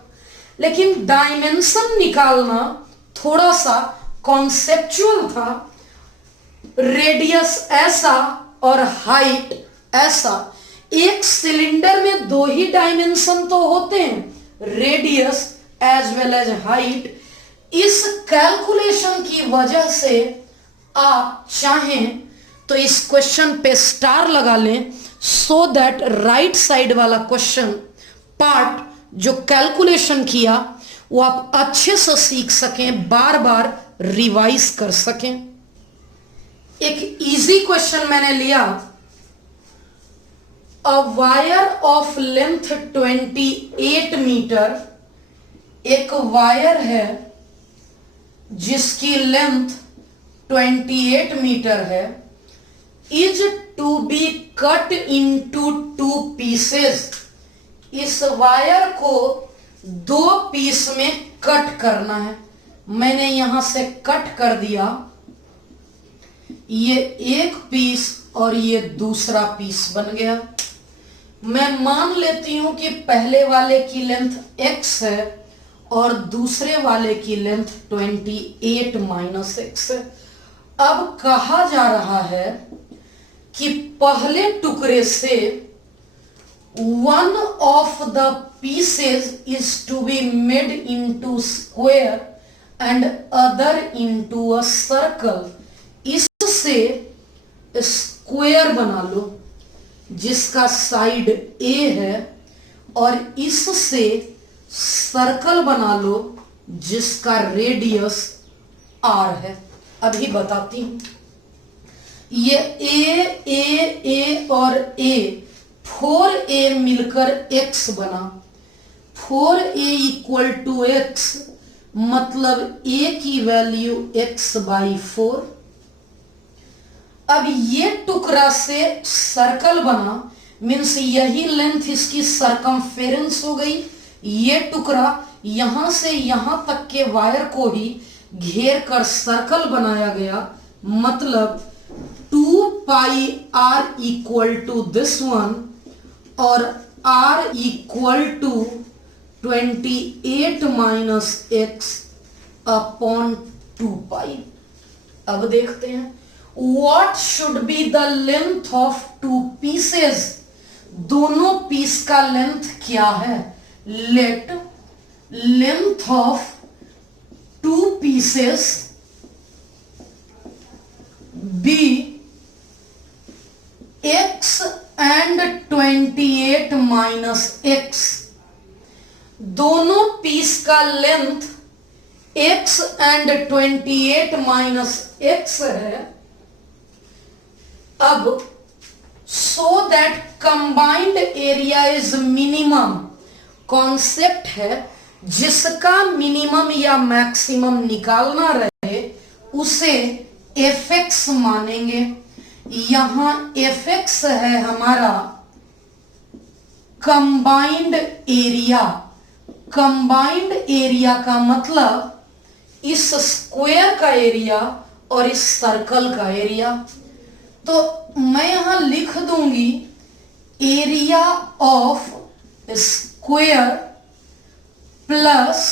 लेकिन डायमेंशन निकालना थोड़ा सा कॉन्सेप्चुअल था। रेडियस ऐसा और हाइट ऐसा, एक सिलेंडर में 2 ही डायमेंशन तो होते हैं, radius as well as height. इस कैलकुलेशन की वजह से आप चाहें तो इस क्वेश्चन पे स्टार लगा लें, सो दैट राइट साइड वाला क्वेश्चन पार्ट जो कैलकुलेशन किया वो आप अच्छे से सीख सकें, बार बार रिवाइज कर सकें। एक इजी क्वेश्चन मैंने लिया, a wire of length 28 metre, एक वायर है जिसकी लेंथ 28 मीटर है, is to be cut into 2 pieces. इस वायर को 2 पीस में कट करना है। मैंने यहां से कट कर दिया, ये एक पीस और ये दूसरा पीस बन गया। मैं मान लेती हूं कि पहले वाले की लेंथ x है और दूसरे वाले की लेंथ 28 माइनस x है। अब कहा जा रहा है कि पहले टुकड़े से one of the pieces is to be made into square and other into a circle। इससे स्क्वायर बना लो जिसका साइड A है और इससे सर्कल बना लो जिसका रेडियस R है। अभी बताती हूं। ये A और A 4A मिलकर x बना। 4A इक्वल टू x मतलब A की वैल्यू x बाई 4। अब ये टुकड़ा से सर्कल बना, मीन्स यही लेंथ इसकी सरकमफेरेंस हो गई। ये टुकड़ा यहां से यहां तक के वायर को ही घेर कर सर्कल बनाया गया, मतलब 2 pi r equal to this one और r equal to 28 minus x upon 2 pi. अब देखते हैं what should be the length of two pieces। दोनों पीस का लेंथ क्या है? let length of two pieces be x and 28 minus x। दोनों piece का length x and 28 minus x है। अब so that combined area is minimum, concept है जिसका मिनिमम या मैक्सिमम निकालना रहे उसे fx मानेंगे। यहां fx है हमारा कंबाइंड एरिया। कंबाइंड एरिया का मतलब इस स्क्वायर का एरिया और इस सर्कल का एरिया। तो मैं यहां लिख दूंगी area of square plus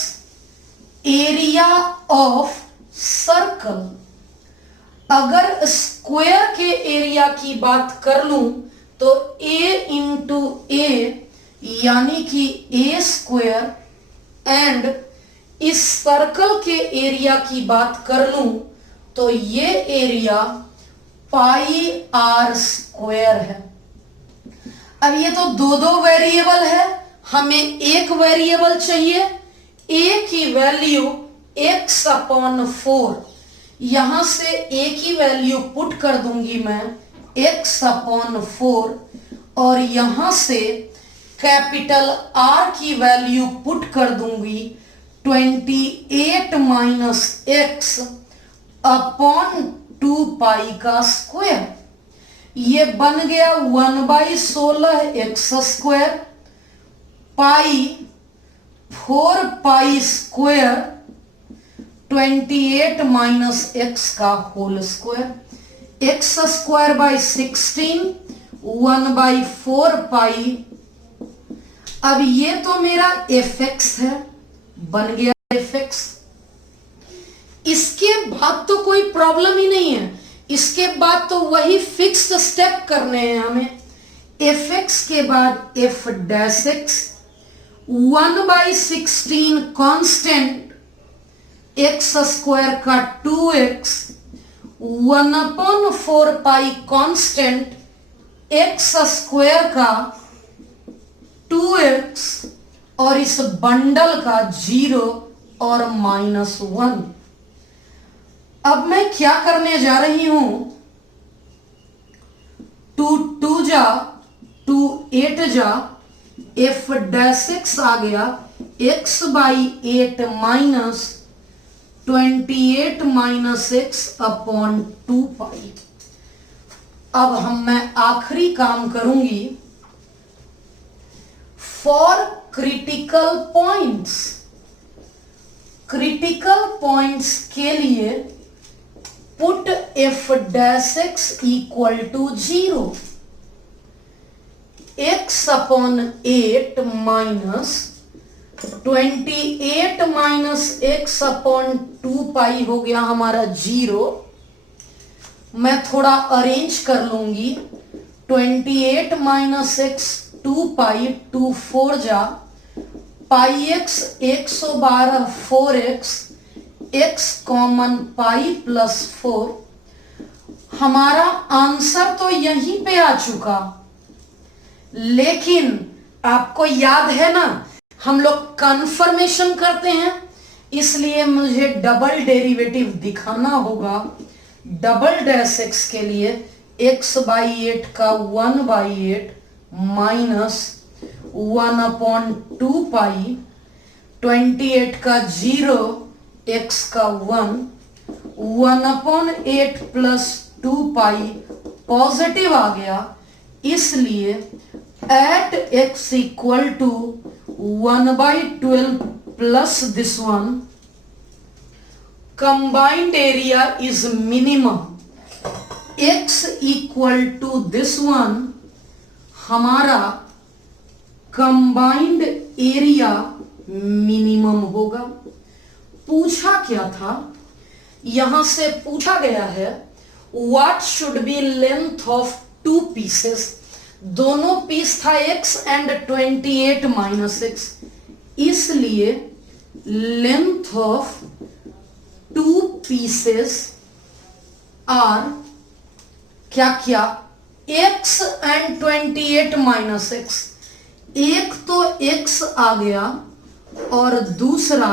area of circle. अगर स्क्वायर के एरिया की बात कर लूं तो a इंटू ए यानी कि a स्क्वायर, एंड इस सर्कल के एरिया की बात कर लूं तो ये एरिया पाई r स्क्वायर है। अब ये तो दो वेरिएबल है, हमें एक वेरिएबल चाहिए। a की वैल्यू x अपॉन 4, यहां से a की वैल्यू पुट कर दूंगी मैं x अपॉन 4 और यहां से कैपिटल R की वैल्यू पुट कर दूंगी 28 माइनस x अपॉन 2 पाई का स्क्वायर। ये बन गया 1/16 x square pi 4 pi square 28 minus x का whole square. x square by 16 1/4 pi. अब ये तो मेरा fx है, बन गया fx। इसके बाद तो कोई प्रॉब्लम ही नहीं है, इसके बाद तो वही फिक्स्ड स्टेप करने हैं हमें। fx के बाद f dash x 1/16 constant x square का 2x 1/4 पाई कांस्टेंट x स्क्वायर का 2x और इस बंडल का 0 और -1। अब मैं क्या करने जा रही हूं, 2 जा 2 8 जा f डैश x आ गया x/8 minus 28 minus x upon 2 pi. अब मैं आखिरी काम करूंगी, for critical points. Critical points के लिए put f dash x equal to 0। x upon 8 minus 28 minus x upon 2 pi हो गया हमारा 0। मैं थोड़ा अरेंज कर लूंगी। 28 माइनस एक्स 2 पाई 2 4 जा pi x 112 4x x common pi plus 4। हमारा आंसर तो यहीं पे आ चुका, लेकिन आपको याद है ना हम लोग कंफर्मेशन करते हैं, इसलिए मुझे डबल डेरिवेटिव दिखाना होगा। डबल डैश एक्स के लिए x बाई 8 का 1 बाई 8 माइनस 1 अपॉन 2 पाई 28 का 0 x का 1 अपॉन 8 प्लस 2 पाई पॉजिटिव आ गया, इसलिए at x equal to 1 by 12 plus this one combined area is minimum। x equal to this one हमारा combined area minimum होगा। पूछा क्या था, यहां से पूछा गया है what should be length of two pieces। दोनों पीस था x एंड 28 माइनस x, इसलिए length of two pieces are क्या क्या x एंड 28 माइनस x। एक तो x आ गया और दूसरा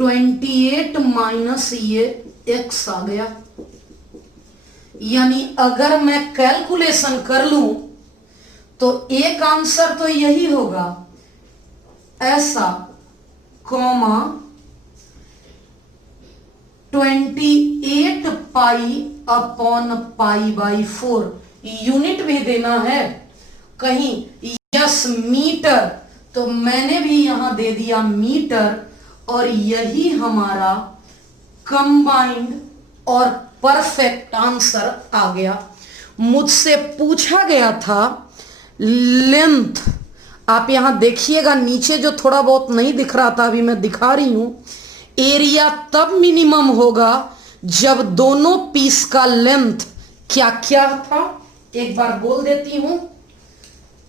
28 माइनस ये x आ गया। यानी अगर मैं कैलकुलेशन कर लूं तो एक आंसर तो यही होगा, ऐसा comma 28 pi upon pi by 4। Unit भी देना है कहीं, यस मीटर, तो मैंने भी यहां दे दिया मीटर, और यही हमारा कंबाइंड और परफेक्ट आंसर आ गया। मुझसे पूछा गया था लेंथ, आप यहां देखिएगा नीचे जो थोड़ा बहुत नहीं दिख रहा था अभी मैं दिखा रही हूं। एरिया तब मिनिमम होगा जब दोनों पीस का लेंथ क्या क्या था, एक बार बोल देती हूं।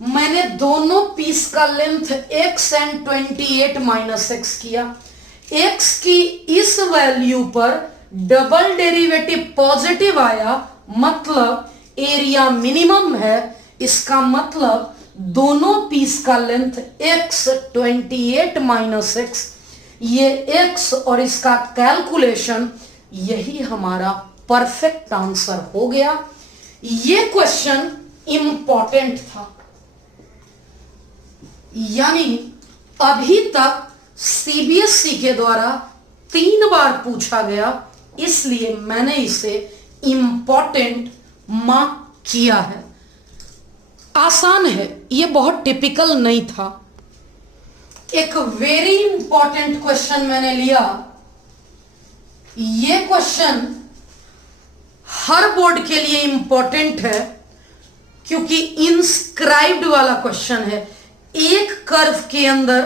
मैंने दोनों पीस का length x and 28 minus x किया। x की इस वैल्यू पर डबल डेरिवेटिव पॉजिटिव आया, मतलब एरिया मिनिमम है। इसका मतलब दोनों पीस का लेंथ x 28 माइनस एक्स, ये x और इसका कैलकुलेशन, यही हमारा परफेक्ट आंसर हो गया। ये क्वेश्चन इंपॉर्टेंट था, यानी अभी तक सीबीएसई के द्वारा 3 बार पूछा गया, इसलिए मैंने इसे इंपॉर्टेंट मार्क किया है। आसान है, ये बहुत टिपिकल नहीं था। एक वेरी इंपॉर्टेंट क्वेश्चन मैंने लिया। ये क्वेश्चन हर बोर्ड के लिए इंपॉर्टेंट है क्योंकि इंस्क्राइब्ड वाला क्वेश्चन है। एक कर्व के अंदर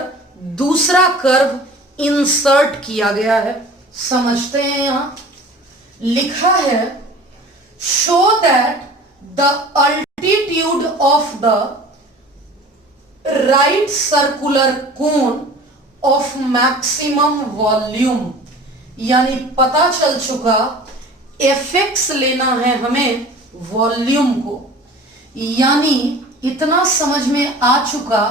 दूसरा कर्व इंसर्ट किया गया है। समझते हैं, यहां लिखा है show that the altitude of the right circular cone of maximum volume. यानी पता चल चुका एफएक्स लेना है हमें वॉल्यूम को, यानी इतना समझ में आ चुका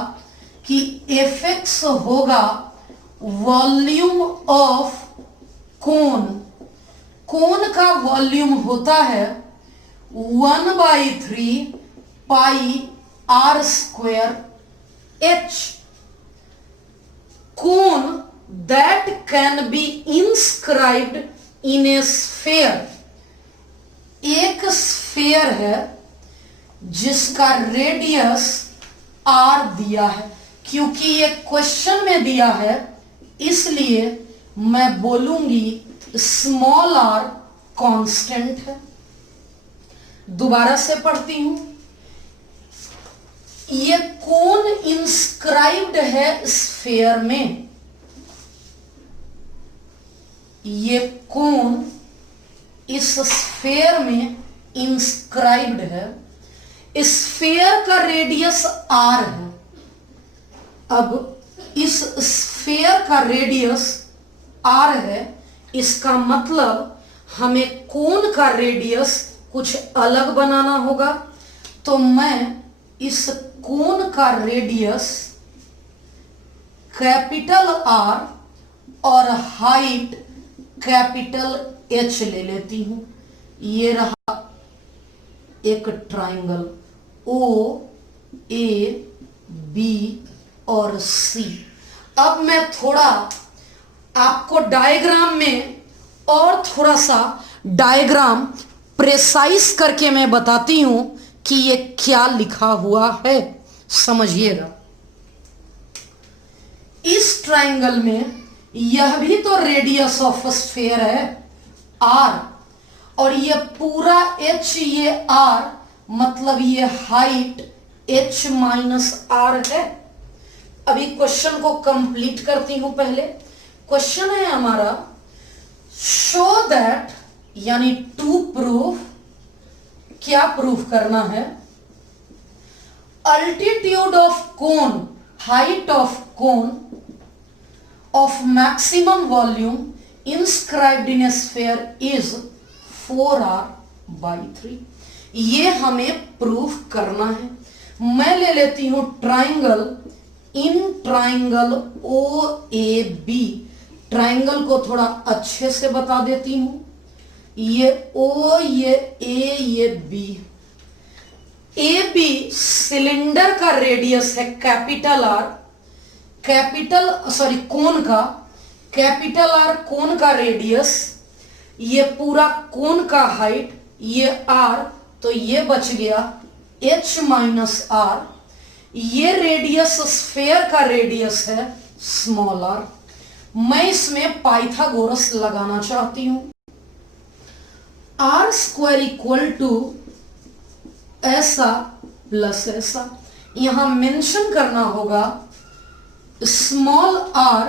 कि एफएक्स होगा वॉल्यूम ऑफ कोन। कोन का वॉल्यूम होता है 1/3 pi are square h. Cone that can be inscribed in a sphere. एक स्फेयर है जिसका रेडियस आर दिया है। क्योंकि ये क्वेश्चन में दिया है इसलिए मैं बोलूंगी स्मॉल आर कांस्टेंट है। दोबारा से पढ़ती हूं, ये कोन इंस्क्राइब्ड है स्फीयर में, ये कोन इस स्फीयर में इंस्क्राइब्ड है। स्फीयर का रेडियस r है। अब इस स्फीयर का रेडियस r है, इसका मतलब हमें कोन का रेडियस कुछ अलग बनाना होगा। तो मैं इस कोन का रेडियस कैपिटल R और हाइट कैपिटल H ले लेती हूं। ये रहा एक ट्राइंगल O A B और C। अब मैं थोड़ा आपको डायग्राम में और थोड़ा सा डायग्राम प्रेसाइज करके मैं बताती हूं कि ये क्या लिखा हुआ है, समझिएगा। इस ट्राइंगल में यह भी तो रेडियस ऑफ स्फीयर है r, और ये पूरा h, ये r, मतलब ये हाइट h माइनस r है। अभी क्वेश्चन को कंप्लीट करती हूं। पहले क्वेश्चन है हमारा, शो दैट, यानी टू प्रूव, क्या प्रूव करना है, altitude of cone, height of cone of maximum volume inscribed in A sphere is 4r/3। ये हमें प्रूव करना है। मैं ले लेती हूं triangle, in triangle O A B, triangle को थोड़ा अच्छे से बता देती हूं। ये O, ये A, ये B। AB सिलेंडर का रेडियस है कैपिटल R, कोन का, कैपिटल R कोन का रेडियस, ये पूरा कोन का हाइट, ये R, तो ये बच गया H माइनस R। ये रेडियस स्फीयर का रेडियस है स्मॉल r। मैं इसमें पाइथागोरस लगाना चाहती हूं। r स्क्वायर इक्वल टू ऐसा प्लस ऐसा, यहां मेंशन करना होगा small r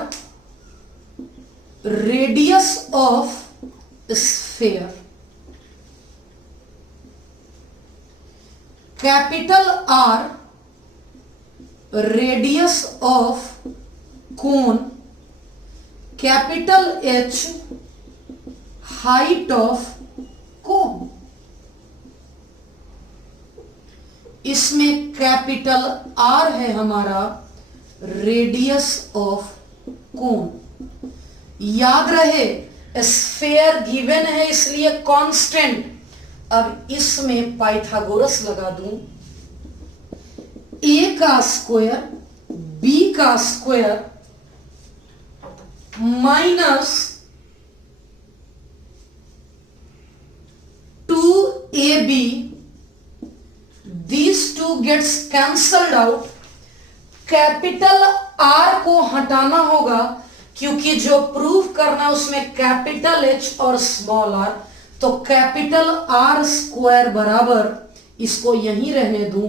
radius of sphere, capital R radius of cone, capital H height of cone. इसमें कैपिटल R है हमारा रेडियस ऑफ कोन। याद रहे स्फीयर गिवन है इसलिए कांस्टेंट। अब इसमें पाइथागोरस लगा दूं, a का स्क्वायर b का square minus 2ab, these two gets cancelled out। Capital R को हटाना होगा क्योंकि जो प्रूव करना है उसमें कैपिटल H और स्मॉल r, तो कैपिटल R स्क्वायर बराबर, इसको यहीं रहने दूं,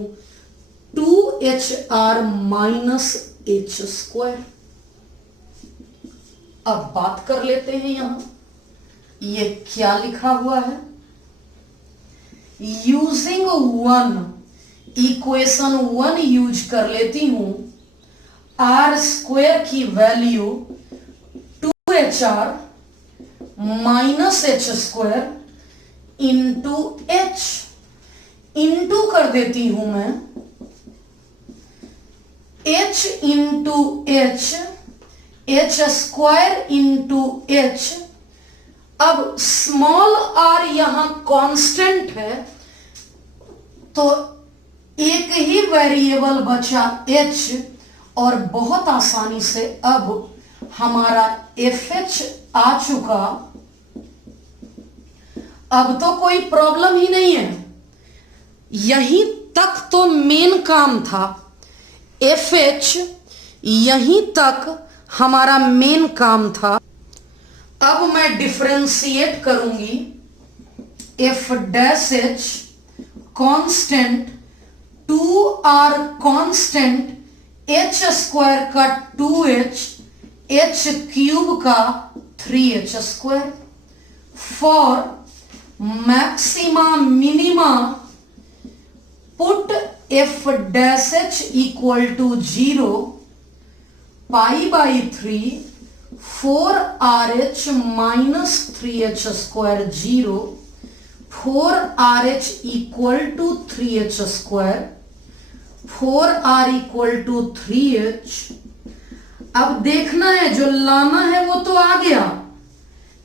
2HR माइनस H स्क्वायर। अब बात कर लेते हैं यहां ये क्या लिखा हुआ है। यूजिंग 1, इक्वेशन 1 यूज कर लेती हूं। R स्क्वायर की value 2HR minus H square into H, into कर देती हूं मैं H into H, H square into H। अब स्मॉल r यहां कांस्टेंट है तो एक ही वेरिएबल बचा H, और बहुत आसानी से अब हमारा FH आ चुका। अब तो कोई प्रॉब्लम ही नहीं है, यहीं तक तो मेन काम था। FH यहीं तक हमारा मेन काम था। अब मैं डिफरेंशिएट करूंगी, F dash H constant 2r constant, h square का 2h, h क्यूब का 3h square. For maxima minima put f dash h equal to 0, pi by 3 4rh minus 3h square 0, 4rh equal to 3h square, 4r equal to 3h। अब देखना है, जो लाना है वो तो आ गया,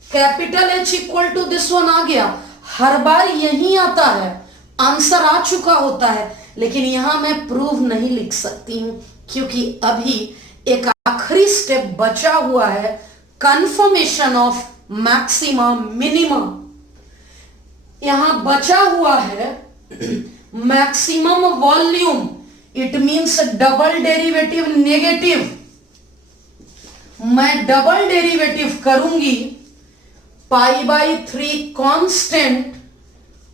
capital H equal to this one आ गया। हर बार यही आता है, आंसर आ चुका होता है, लेकिन यहां मैं प्रूव नहीं लिख सकती हूं क्योंकि अभी एक आखिरी स्टेप बचा हुआ है, कंफर्मेशन ऑफ मैक्सिमा मिनिमा। यहां बचा हुआ है maximum volume, it means double derivative negative. मैं डबल डेरिवेटिव करूंगी, पाई बाई 3 कांस्टेंट,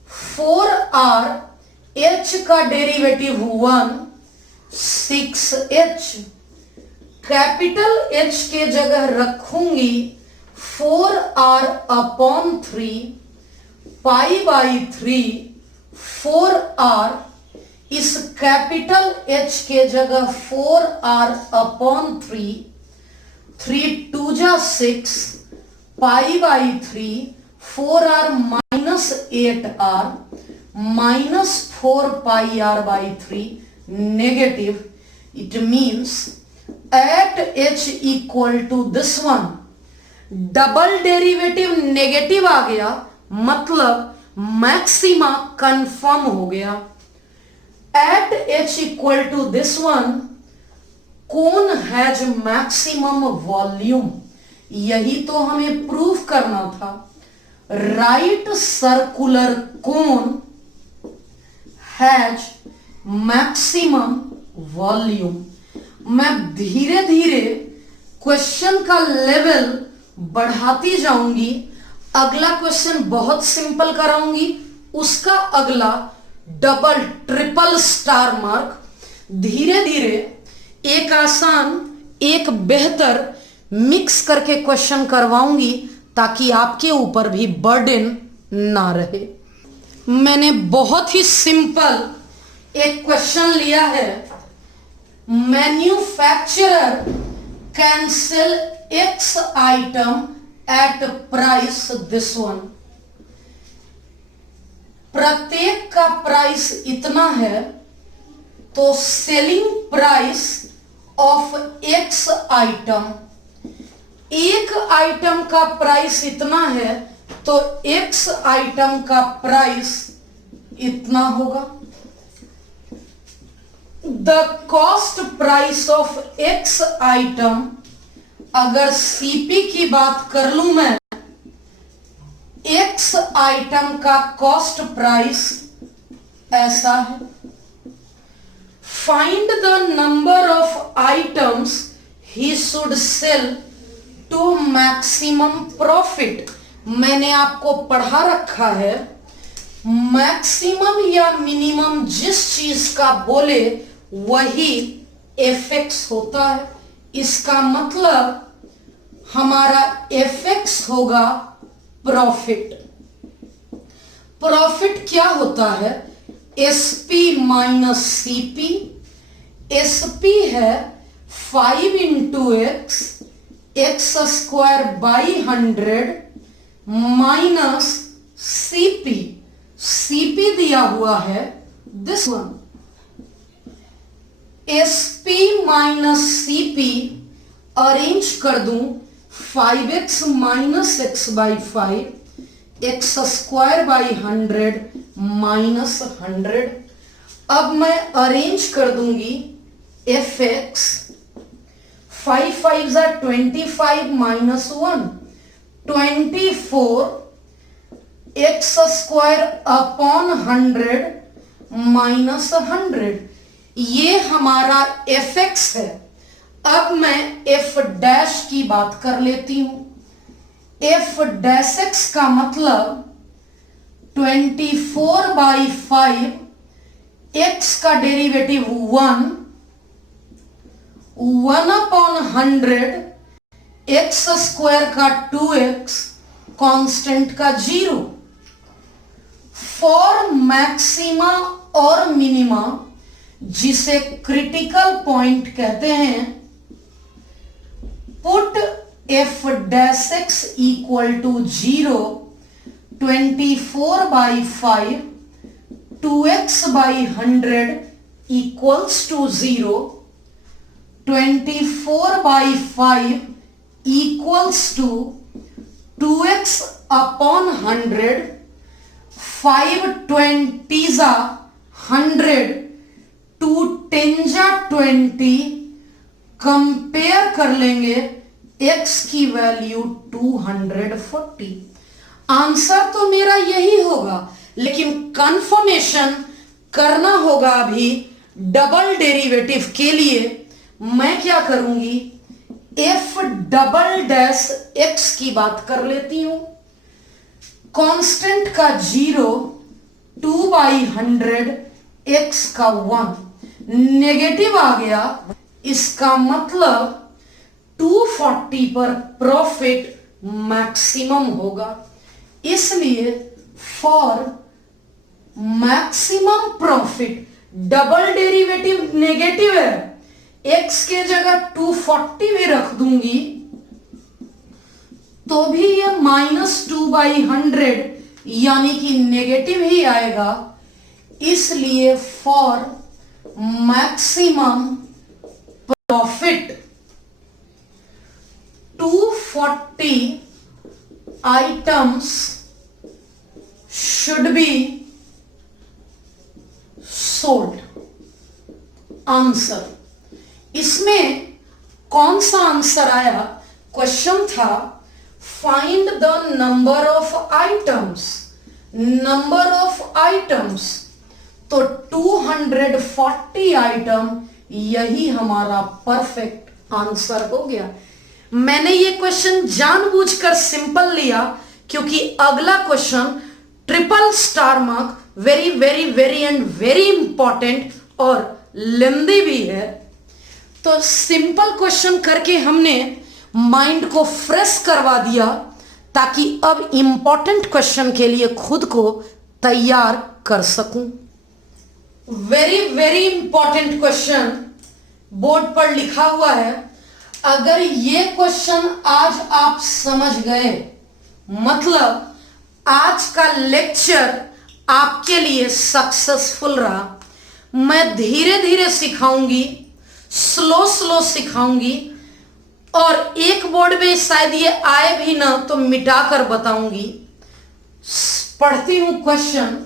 4r, h का डेरिवेटिव 1, 6h, कैपिटल H के जगह रखूंगी 4r upon 3, pi by 3 4r, इस कैपिटल H के जगह 4r अपॉन 3, 3 2 जा 6, pi by 3 4r minus 8r minus 4 pi r by 3 negative. It means at h equal to this one, double derivative negative आ गया, मतलब मैक्सिमा कंफर्म हो गया। At h equal to this one, cone has maximum volume, यही तो हमें prove करना था। Right circular cone has maximum volume. मैं धीरे धीरे क्वेश्चन का लेवल बढ़ाती जाऊंगी। अगला क्वेश्चन बहुत सिंपल कराऊंगी, उसका अगला डबल ट्रिपल स्टार मार्क। धीरे धीरे एक आसान एक बेहतर मिक्स करके क्वेश्चन करवाऊंगी ताकि आपके ऊपर भी बर्डन ना रहे। मैंने बहुत ही सिंपल एक क्वेश्चन लिया है, manufacturer can sell X item at price this one. प्रत्येक का प्राइस इतना है, तो selling price of X item, एक आइटम का प्राइस इतना है तो एक्स आइटम का प्राइस इतना होगा। The cost price of X item, अगर सीपी की बात कर लूं मैं, एक्स आइटम का कॉस्ट प्राइस ऐसा है। Find the number of items he should sell to maximum profit. मैंने आपको पढ़ा रखा है, मैक्सिमम या मिनिमम जिस चीज का बोले वही एफएक्स होता है। इसका मतलब हमारा एफएक्स होगा प्रॉफिट। प्रॉफिट क्या होता है? SP minus CP. एसपी है 5 into x, x square by 100 minus CP. CP दिया हुआ है this one. SP minus CP arrange कर दूं, 5x minus x by 5, x square by 100 minus 100। अब मैं अरेंज कर दूंगी F x, 5 5 25 minus 1 24, x square upon 100 minus 100। ये हमारा एफ एक्स है। अब मैं एफ डैश की बात कर लेती हूं। एफ डैश एक्स का मतलब 24 बाई 5 x का डेरिवेटिव 1/100, एक्स स्क्वायर का 2x, कांस्टेंट का 0। फॉर मैक्सिमा और मिनिमा, जिसे क्रिटिकल पॉइंट कहते हैं, put f dash x equal to 0, 24/5, 2x/100 equals to 0, 24/5 equals to 2x upon 100, 5 20s are 100, 2 10s are 20, compare कर लेंगे x की वैल्यू 240। आंसर तो मेरा यही होगा, लेकिन कंफर्मेशन करना होगा अभी डबल डेरिवेटिव के लिए। मैं क्या करूंगी, f डबल डैश x की बात कर लेती हूं। कांस्टेंट का 0, 2/100, x का 1, नेगेटिव आ गया, इसका मतलब 240 पर प्रॉफिट मैक्सिमम होगा। इसलिए for maximum profit, double derivative negative है, x के जगह 240 भी रख दूंगी तो भी ये -2/100 यानी कि नेगेटिव ही आएगा। इसलिए for maximum profit 240 items should be sold. Answer, इसमें कौन सा आंसर आया? क्वेश्चन था find the number of items. Number of items तो 240 आइटम, यही हमारा परफेक्ट आंसर हो गया। मैंने ये क्वेश्चन जानबूझकर सिंपल लिया क्योंकि अगला question triple star mark, very very very and very important और लेंदी भी है। तो सिंपल क्वेश्चन करके हमने माइंड को फ्रेश करवा दिया ताकि अब इंपॉर्टेंट क्वेश्चन के लिए खुद को तैयार कर सकूं। Very very important question board पर लिखा हुआ है। अगर ये क्वेश्चन आज आप समझ गए, मतलब आज का लेक्चर आपके लिए सक्सेसफुल रहा। मैं धीरे धीरे सिखाऊंगी, स्लो स्लो सिखाऊंगी, और एक बोर्ड में शायद ये आए भी ना तो मिटा कर बताऊंगी। पढ़ती हूं question.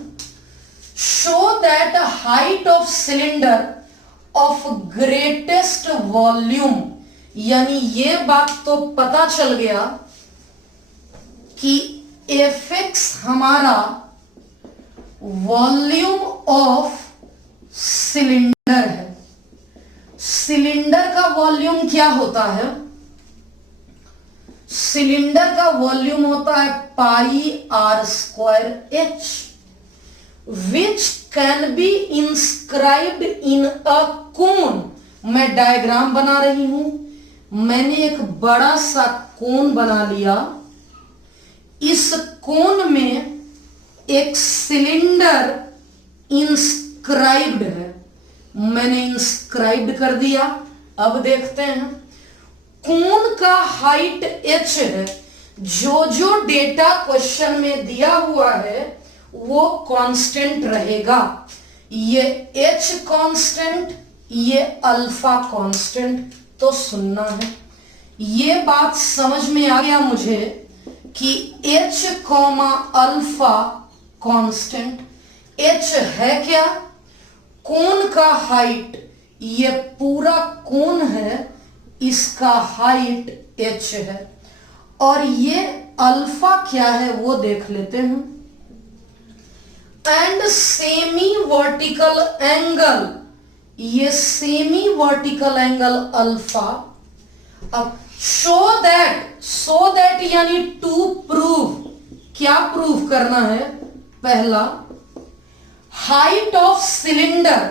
Show that height of cylinder of greatest volume, यानी ये बात तो पता चल गया कि Fx हमारा वॉल्यूम ऑफ सिलेंडर है। सिलेंडर का वॉल्यूम क्या होता है? सिलेंडर का वॉल्यूम होता है πr²h, which can be inscribed in a cone. मैं डायग्राम बना रही हूं। मैंने एक बड़ा सा कोन बना लिया। इस कोन में एक सिलेंडर इंस्क्राइब्ड है। मैंने इंस्क्राइब्ड कर दिया। अब देखते हैं, कोन का हाइट h है। जो जो डेटा क्वेश्चन में दिया हुआ है वो कांस्टेंट रहेगा। ये h कांस्टेंट, ये अल्फा कांस्टेंट तो सुनना है। ये बात समझ में आ गया मुझे कि h, अल्फा कांस्टेंट। h है क्या? कोन का हाइट, ये पूरा कोन है, इसका हाइट h है। और ये अल्फा क्या है वो देख लेते हैं। एंड सेमी वर्टिकल एंगल, ये सेमी वर्टिकल एंगल अल्फा। अब शो दैट यानी टू प्रूव, क्या प्रूव करना है? पहला, हाइट ऑफ सिलेंडर,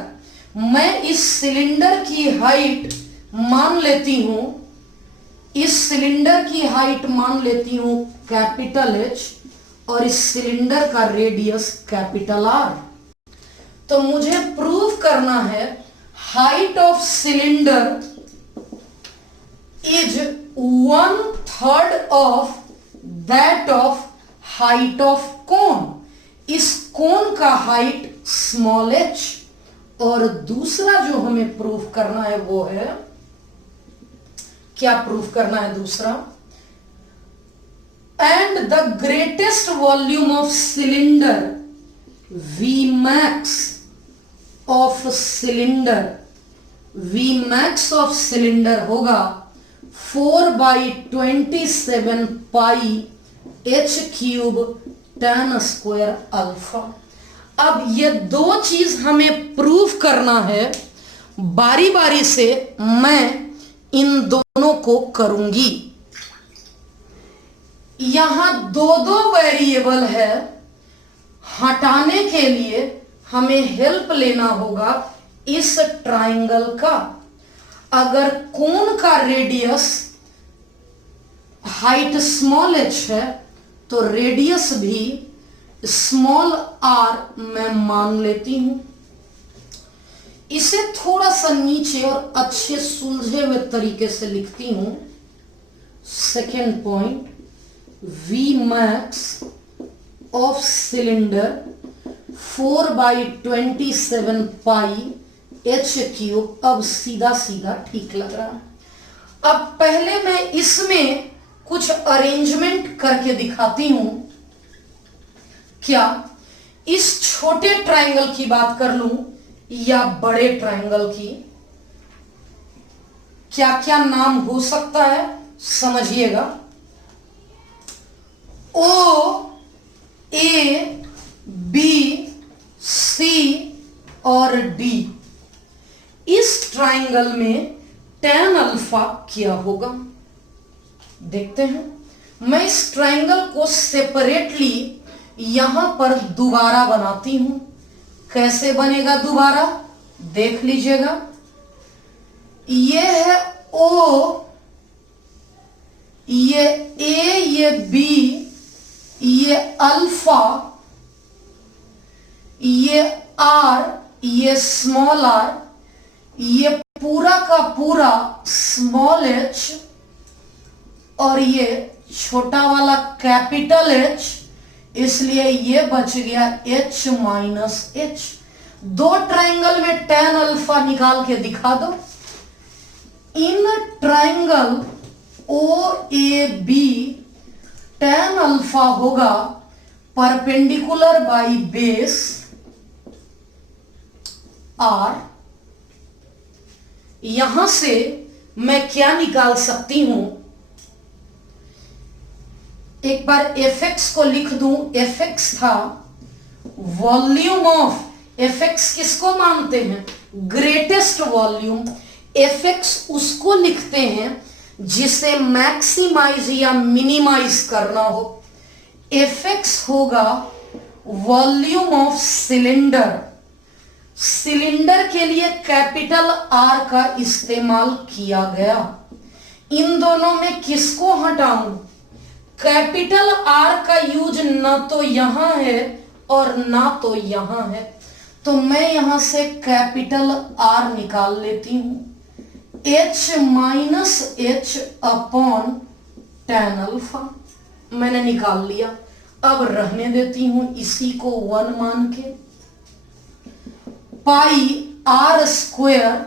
मैं इस सिलेंडर की हाइट मान लेती हूं, इस सिलेंडर की हाइट मान लेती हूं कैपिटल एच और इस सिलेंडर का रेडियस कैपिटल आर। तो मुझे प्रूव करना है height of cylinder is 1/3 of that of height of cone. इस कोन का हाइट स्मॉल एच। और दूसरा जो हमें प्रूव करना है वो है, क्या प्रूव करना है दूसरा, and the greatest volume of cylinder V max of cylinder, V max of cylinder होगा 4/27 पाई h cube tan square alpha. अब ये दो चीज हमें प्रूव करना है, बारी बारी से मैं इन दोनों को करूंगी। यहां दो दो वेरिएबल है, हटाने के लिए हमें हेल्प लेना होगा इस ट्राइंगल का। अगर कोन का रेडियस हाइट स्मॉल एच है तो रेडियस भी स्मॉल आर मैं मान लेती हूं। इसे थोड़ा सा नीचे और अच्छे सुलझे हुए तरीके से लिखती हूं। Second point, V max of cylinder 4/27 pi h cube. अब सीधा सीधा ठीक लग रहा है। अब पहले मैं इसमें कुछ अरेंजमेंट करके दिखाती हूं। क्या इस छोटे ट्रायंगल की बात कर लूं या बड़े ट्रायंगल की, क्या क्या नाम हो सकता है समझिएगा। O, A, B, C और D। इस ट्रायंगल में tan अल्फा क्या होगा देखते हैं। मैं इस ट्रायंगल को सेपरेटली यहां पर दोबारा बनाती हूं। कैसे बनेगा दोबारा देख लीजिएगा। ये है O, ये A, ये B, ये अल्फा, ये R, ये स्मॉल r, ये पूरा का पूरा स्मॉल h और ये छोटा वाला कैपिटल H। इसलिए ये बच गया H माइनस H। दो ट्रायंगल में tan अल्फा निकाल के दिखा दो। In triangle OAB tan alpha होगा परपेंडिकुलर बाई बेस R। यहां से मैं क्या निकाल सकती हूं, एक बार fx को लिख दूं। fx था वॉल्यूम ऑफ, fx किसको मानते हैं ग्रेटेस्ट वॉल्यूम। fx उसको लिखते हैं जिसे मैक्सिमाइज या मिनिमाइज करना हो। fx होगा वॉल्यूम ऑफ सिलेंडर। सिलेंडर के लिए कैपिटल R का इस्तेमाल किया गया। इन दोनों में किसको हटाऊं, कैपिटल R का यूज ना तो यहां है और ना तो यहां है, तो मैं यहां से कैपिटल R निकाल लेती हूं। H minus H upon tan alpha मैंने निकाल लिया। अब रहने देती हूं इसी को 1 मान के। पाई R square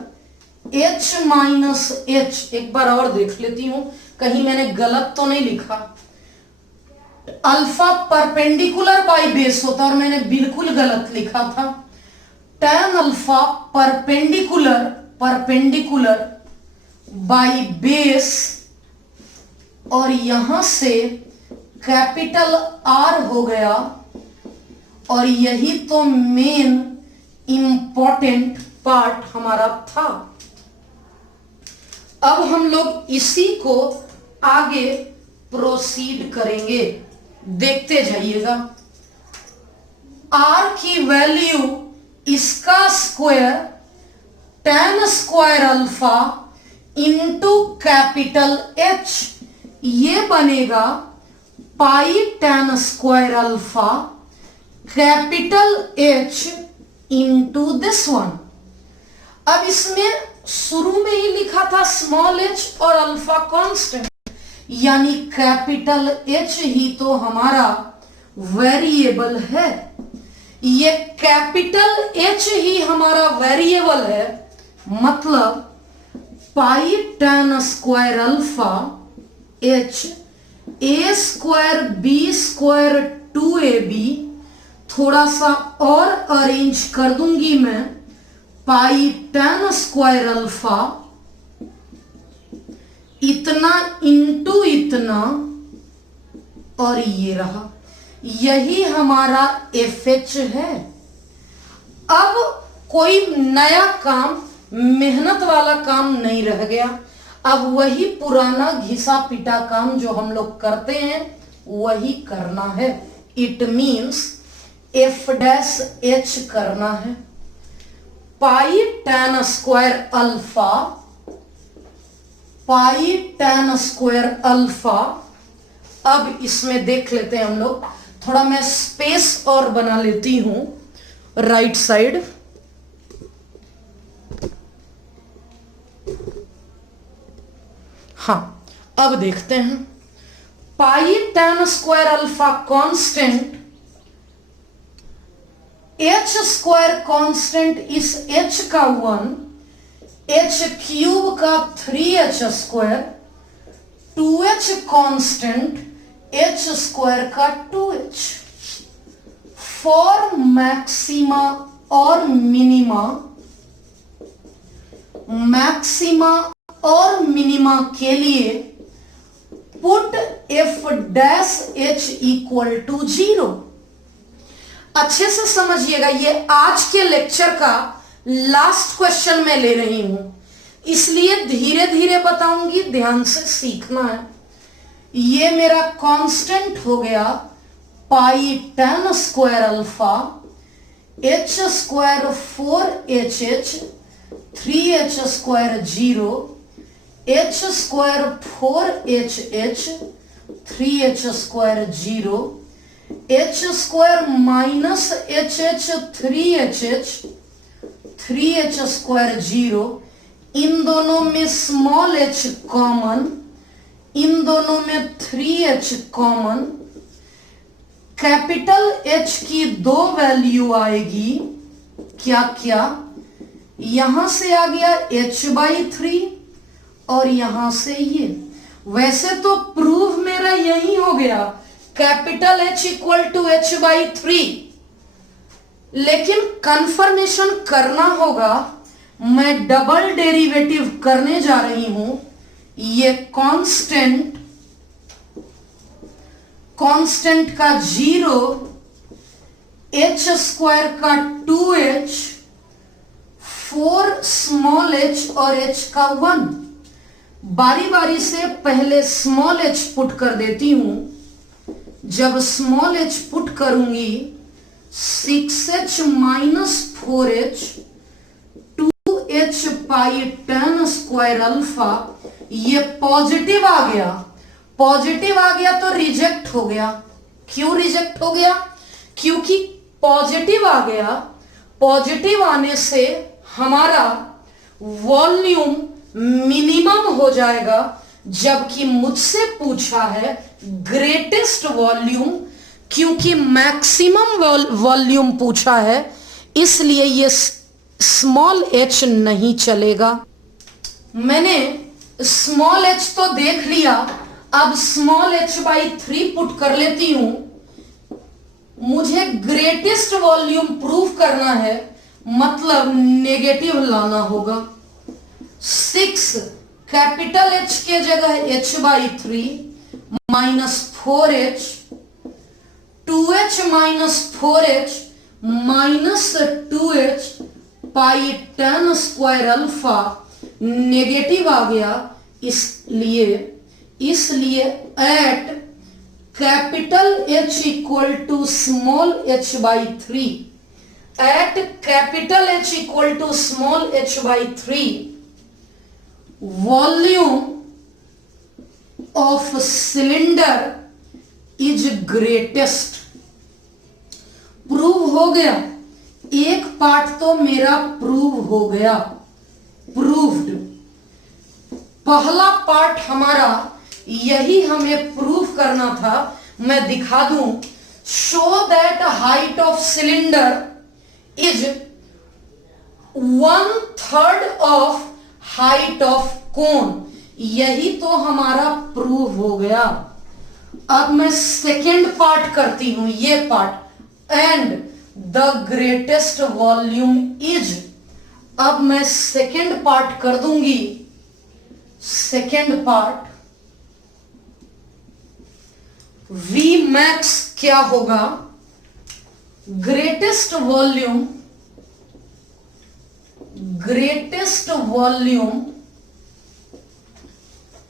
H minus H, एक बार और देख लेती हूं कहीं मैंने गलत तो नहीं लिखा। अल्फा परपेंडिकुलर बाई बेस होता और मैंने बिल्कुल गलत लिखा था। tan alpha perpendicular by base और यहां से कैपिटल R हो गया। और यही तो मेन इंपॉर्टेंट पार्ट हमारा था। अब हम लोग इसी को आगे प्रोसीड करेंगे, देखते जाइएगा। R की वैल्यू इसका square tan square alpha into capital H, ये बनेगा पाई tan square alpha capital H into this one. अब इसमें शुरू में ही लिखा था स्मॉल h और अल्फा कांस्टेंट, यानी कैपिटल H ही तो हमारा वेरिएबल है। ये कैपिटल H ही हमारा वेरिएबल है, मतलब पाई tan square alpha H a square b square 2ab, थोड़ा सा और अरेंज कर दूंगी मैं, पाई tan स्क्वायर अल्फा इतना इंटू इतना, और ये रहा, यही हमारा FH है। अब कोई नया काम, मेहनत वाला काम नहीं रह गया, अब वही पुराना घिसा पिटा काम जो हम लोग करते हैं वही करना है। इट मीन्स F' करना है। पाई tan स्क्वायर अल्फा, पाई tan स्क्वायर अल्फा, अब इसमें देख लेते हैं हम लोग, थोड़ा मैं स्पेस और बना लेती हूं राइट साइड। हाँ, अब देखते हैं पाई tan square alpha constant, H square constant, इस H का 1, H क्यूब का 3H square, 2H constant, H square का 2H। फॉर मैक्सिमा और मिनिमा, मैक्सिमा और मिनिमा के लिए पुट F' इक्वल टू 0। अच्छे से समझिएगा, ये आज के लेक्चर का लास्ट क्वेश्चन मैं ले रही हूं, इसलिए धीरे धीरे बताऊंगी, ध्यान से सीखना है। ये मेरा कांस्टेंट हो गया पाई tan square alpha, H square 4HH, 3H square 0, H square 4HH, 3H square 0, H square minus HH 3HH, 3H square 0, इन दोनों में स्मॉल h कॉमन, इन दोनों में 3H कॉमन, कैपिटल H की दो वैल्यू आएगी, क्या क्या, यहां से आ गया h/3 और यहां से ये। वैसे तो प्रूफ मेरा यही हो गया, capital H equal to h/3, लेकिन कंफर्मेशन करना होगा। मैं डबल डेरिवेटिव करने जा रही हूं। ये कांस्टेंट, कांस्टेंट का 0, H स्क्वायर का 2H, 4 स्मॉल h और h का 1। बारी बारी से पहले स्मॉल h पुट कर देती हूं। जब स्मॉल h पुट करूंगी, 6h minus 4h, 2h pi tan square alpha, ये पॉजिटिव आ गया, पॉजिटिव आ गया तो रिजेक्ट हो गया। क्यों रिजेक्ट हो गया? क्योंकि पॉजिटिव आ गया, पॉजिटिव आने से हमारा वॉल्यूम मिनिमम हो जाएगा, जबकि मुझसे पूछा है ग्रेटेस्ट वॉल्यूम, क्योंकि मैक्सिमम वॉल्यूम पूछा है, इसलिए ये स्मॉल h नहीं चलेगा। मैंने स्मॉल h तो देख लिया, अब स्मॉल h/3 पुट कर लेती हूं। मुझे ग्रेटेस्ट वॉल्यूम प्रूफ करना है, मतलब नेगेटिव लाना होगा। 6 कैपिटल H के जगह h/3 minus 4h, 2h minus 4h minus 2h pi tan square alpha, negative आ गया, इसलिए at capital H equal to small h/3, at capital H equal to small h by 3, volume of cylinder is greatest. Prove हो गया, एक part तो मेरा prove हो गया, प्रूव्ड। पहला पार्ट हमारा यही हमें प्रूव करना था। मैं दिखा दूं, show that height of cylinder is 1/3 of height of cone. यही तो हमारा प्रूव हो गया। अब मैं सेकेंड पार्ट करती हूं, ये part, and the greatest volume is. अब मैं सेकेंड पार्ट कर दूंगी। सेकेंड पार्ट V मैक्स क्या होगा? Greatest volume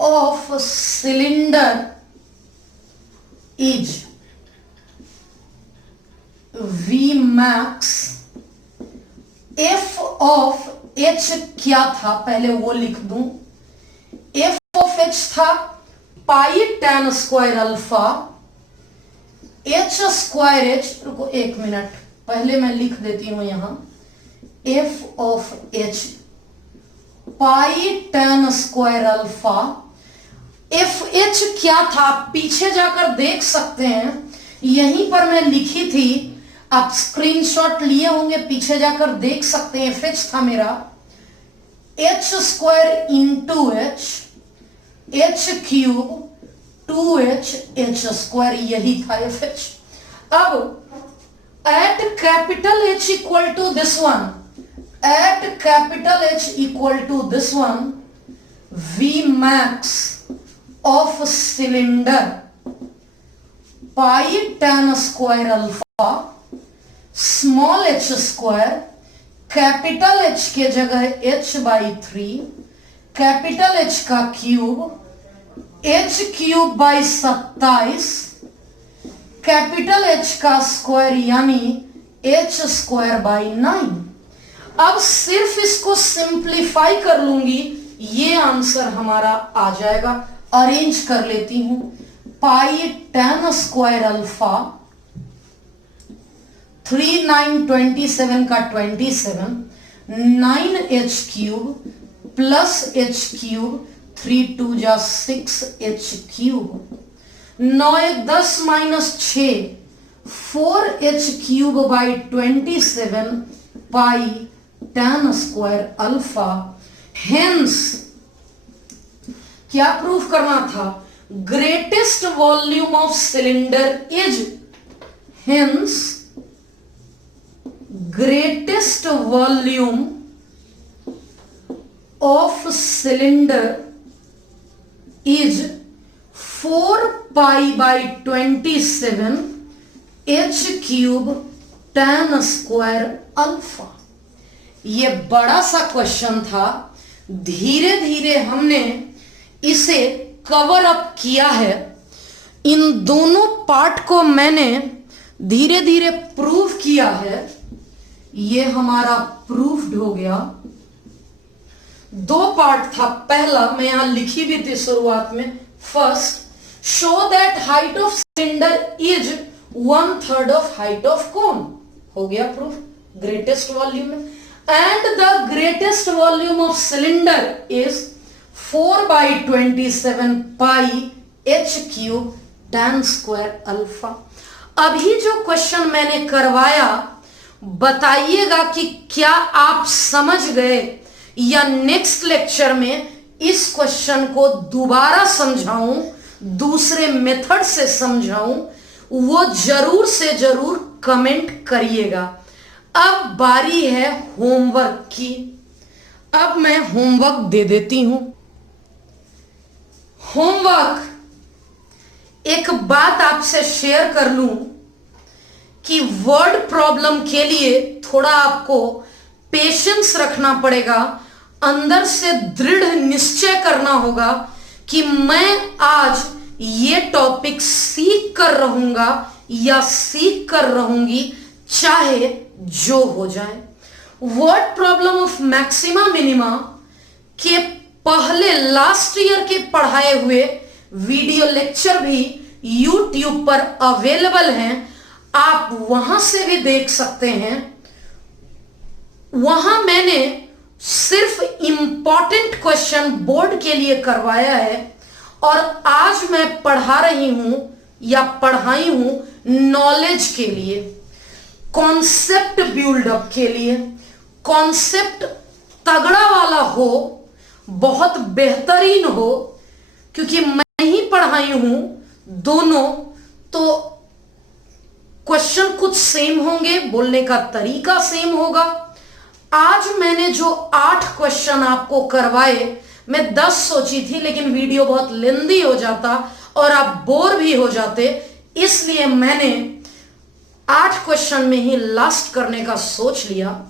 of cylinder is V max. F of H क्या था, पहले वो लिख दूं। F ऑफ H था पाई tan square alpha H square H। रुको एक मिनट, पहले मैं लिख देती हूं यहां। F of H pi tan square alpha. F H क्या था, पीछे जाकर देख सकते हैं, यहीं पर मैं लिखी थी, आप स्क्रीनशॉट लिए होंगे, पीछे जाकर देख सकते हैं। एफ एच था मेरा H square into H cube 2h H square, यही था एफ एच। अब at capital H equal to this one, at capital H equal to this one, V max of cylinder pi tan square alpha small h square, capital H के जगह h by 3, capital H का cube h cube by 27, capital H का square यानी h square by 9। अब सिर्फ इसको simplify कर लूंगी, ये आंसर हमारा आ जाएगा। अरेंज कर लेती हूं, पाई tan स्क्वायर अल्फा 3 9 27 का 27, 9h cube plus h cube 3 2 जा 6h cube, 9 1 10 minus 6 4h cube by 27 pi tan square alpha. Hence क्या प्रूफ करना था? Greatest volume of cylinder is, hence greatest volume of cylinder is 4 pi by 27 h cube tan square alpha. ये बड़ा सा question था, धीरे धीरे हमने इसे कवर अप किया है। इन दोनों पार्ट को मैंने धीरे धीरे प्रूव किया है। ये हमारा प्रूव्ड हो गया। दो पार्ट था, पहला मैं यहां लिखी भी थी शुरुआत में, first show that height of cylinder is 1/3 of height of cone, हो गया प्रूफ ग्रेटेस्ट वॉल्यूम में। And the greatest volume of cylinder is 4 by 27 pi h cube tan square alpha. अभी जो क्वेश्चन मैंने करवाया, बताइएगा कि क्या आप समझ गए, या नेक्स्ट लेक्चर में इस क्वेश्चन को दोबारा समझाऊं, दूसरे मेथड से समझाऊं, वो जरूर से जरूर कमेंट करिएगा। अब बारी है होमवर्क की। अब मैं होमवर्क दे देती हूं। होमवर्क, एक बात आपसे शेयर कर लूं कि वर्ड प्रॉब्लम के लिए थोड़ा आपको पेशेंस रखना पड़ेगा, अंदर से दृढ़ निश्चय करना होगा कि मैं आज ये टॉपिक सीख कर रहूंगा या सीख कर रहूंगी, चाहे जो हो जाए। Word problem of maxima minima के पहले लास्ट ईयर के पढ़ाए हुए वीडियो लेक्चर भी YouTube पर अवेलेबल हैं, आप वहां से भी देख सकते हैं। वहां मैंने सिर्फ इंपॉर्टेंट क्वेश्चन बोर्ड के लिए करवाया है और आज मैं पढ़ा रही हूं या पढ़ाई हूं नॉलेज के लिए, कॉन्सेप्ट बिल्डअप के लिए। कॉन्सेप्ट तगड़ा वाला हो, बहुत बेहतरीन हो, क्योंकि मैं ही पढ़ाई हूं दोनों, तो क्वेश्चन कुछ सेम होंगे, बोलने का तरीका सेम होगा। आज मैंने जो 8 क्वेश्चन आपको करवाए, मैं 10 सोची थी, लेकिन वीडियो बहुत लेंदी हो जाता और आप बोर भी हो जाते, इसलिए मैंने 8 क्वेश्चन में ही लास्ट करने का सोच लिया।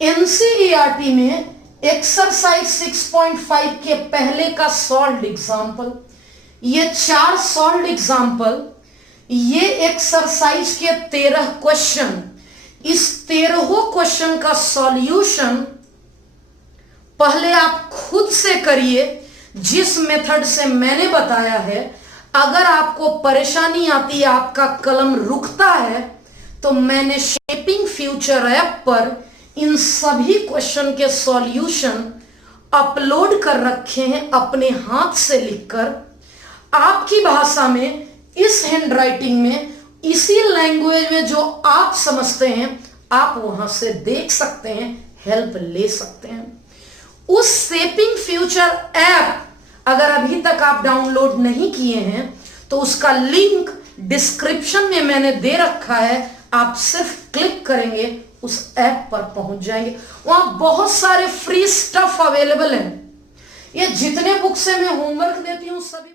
एनसीईआरटी में एक्सरसाइज 6.5 के पहले का सॉल्व्ड एग्जाम्पल, ये 4 सॉल्व्ड एग्जाम्पल, ये एक्सरसाइज के 13 क्वेश्चन, इस 13 क्वेश्चन का सॉल्यूशन पहले आप खुद से करिए जिस मेथड से मैंने बताया है। अगर आपको परेशानी आती है, आपका कलम रुकता है, तो मैंने शेपिंग फ्यूचर ऐप पर इन सभी क्वेश्चन के सॉल्यूशन अपलोड कर रखे हैं, अपने हाथ से लिखकर, आपकी भाषा में, इस हैंडराइटिंग में, इसी लैंग्वेज में जो आप समझते हैं, आप वहां से देख सकते हैं, हेल्प ले सकते हैं। उस शेपिंग फ्यूचर ऐप अगर अभी तक आप डाउनलोड नहीं किए हैं तो उसका लिंक डिस्क्रिप्शन में मैंने दे रखा है, आप सिर्फ क्लिक करेंगे उस ऐप पर पहुंच जाएंगे। वहां बहुत सारे फ्री स्टफ अवेलेबल हैं। ये जितने बुक से मैं होमवर्क देती हूं सभी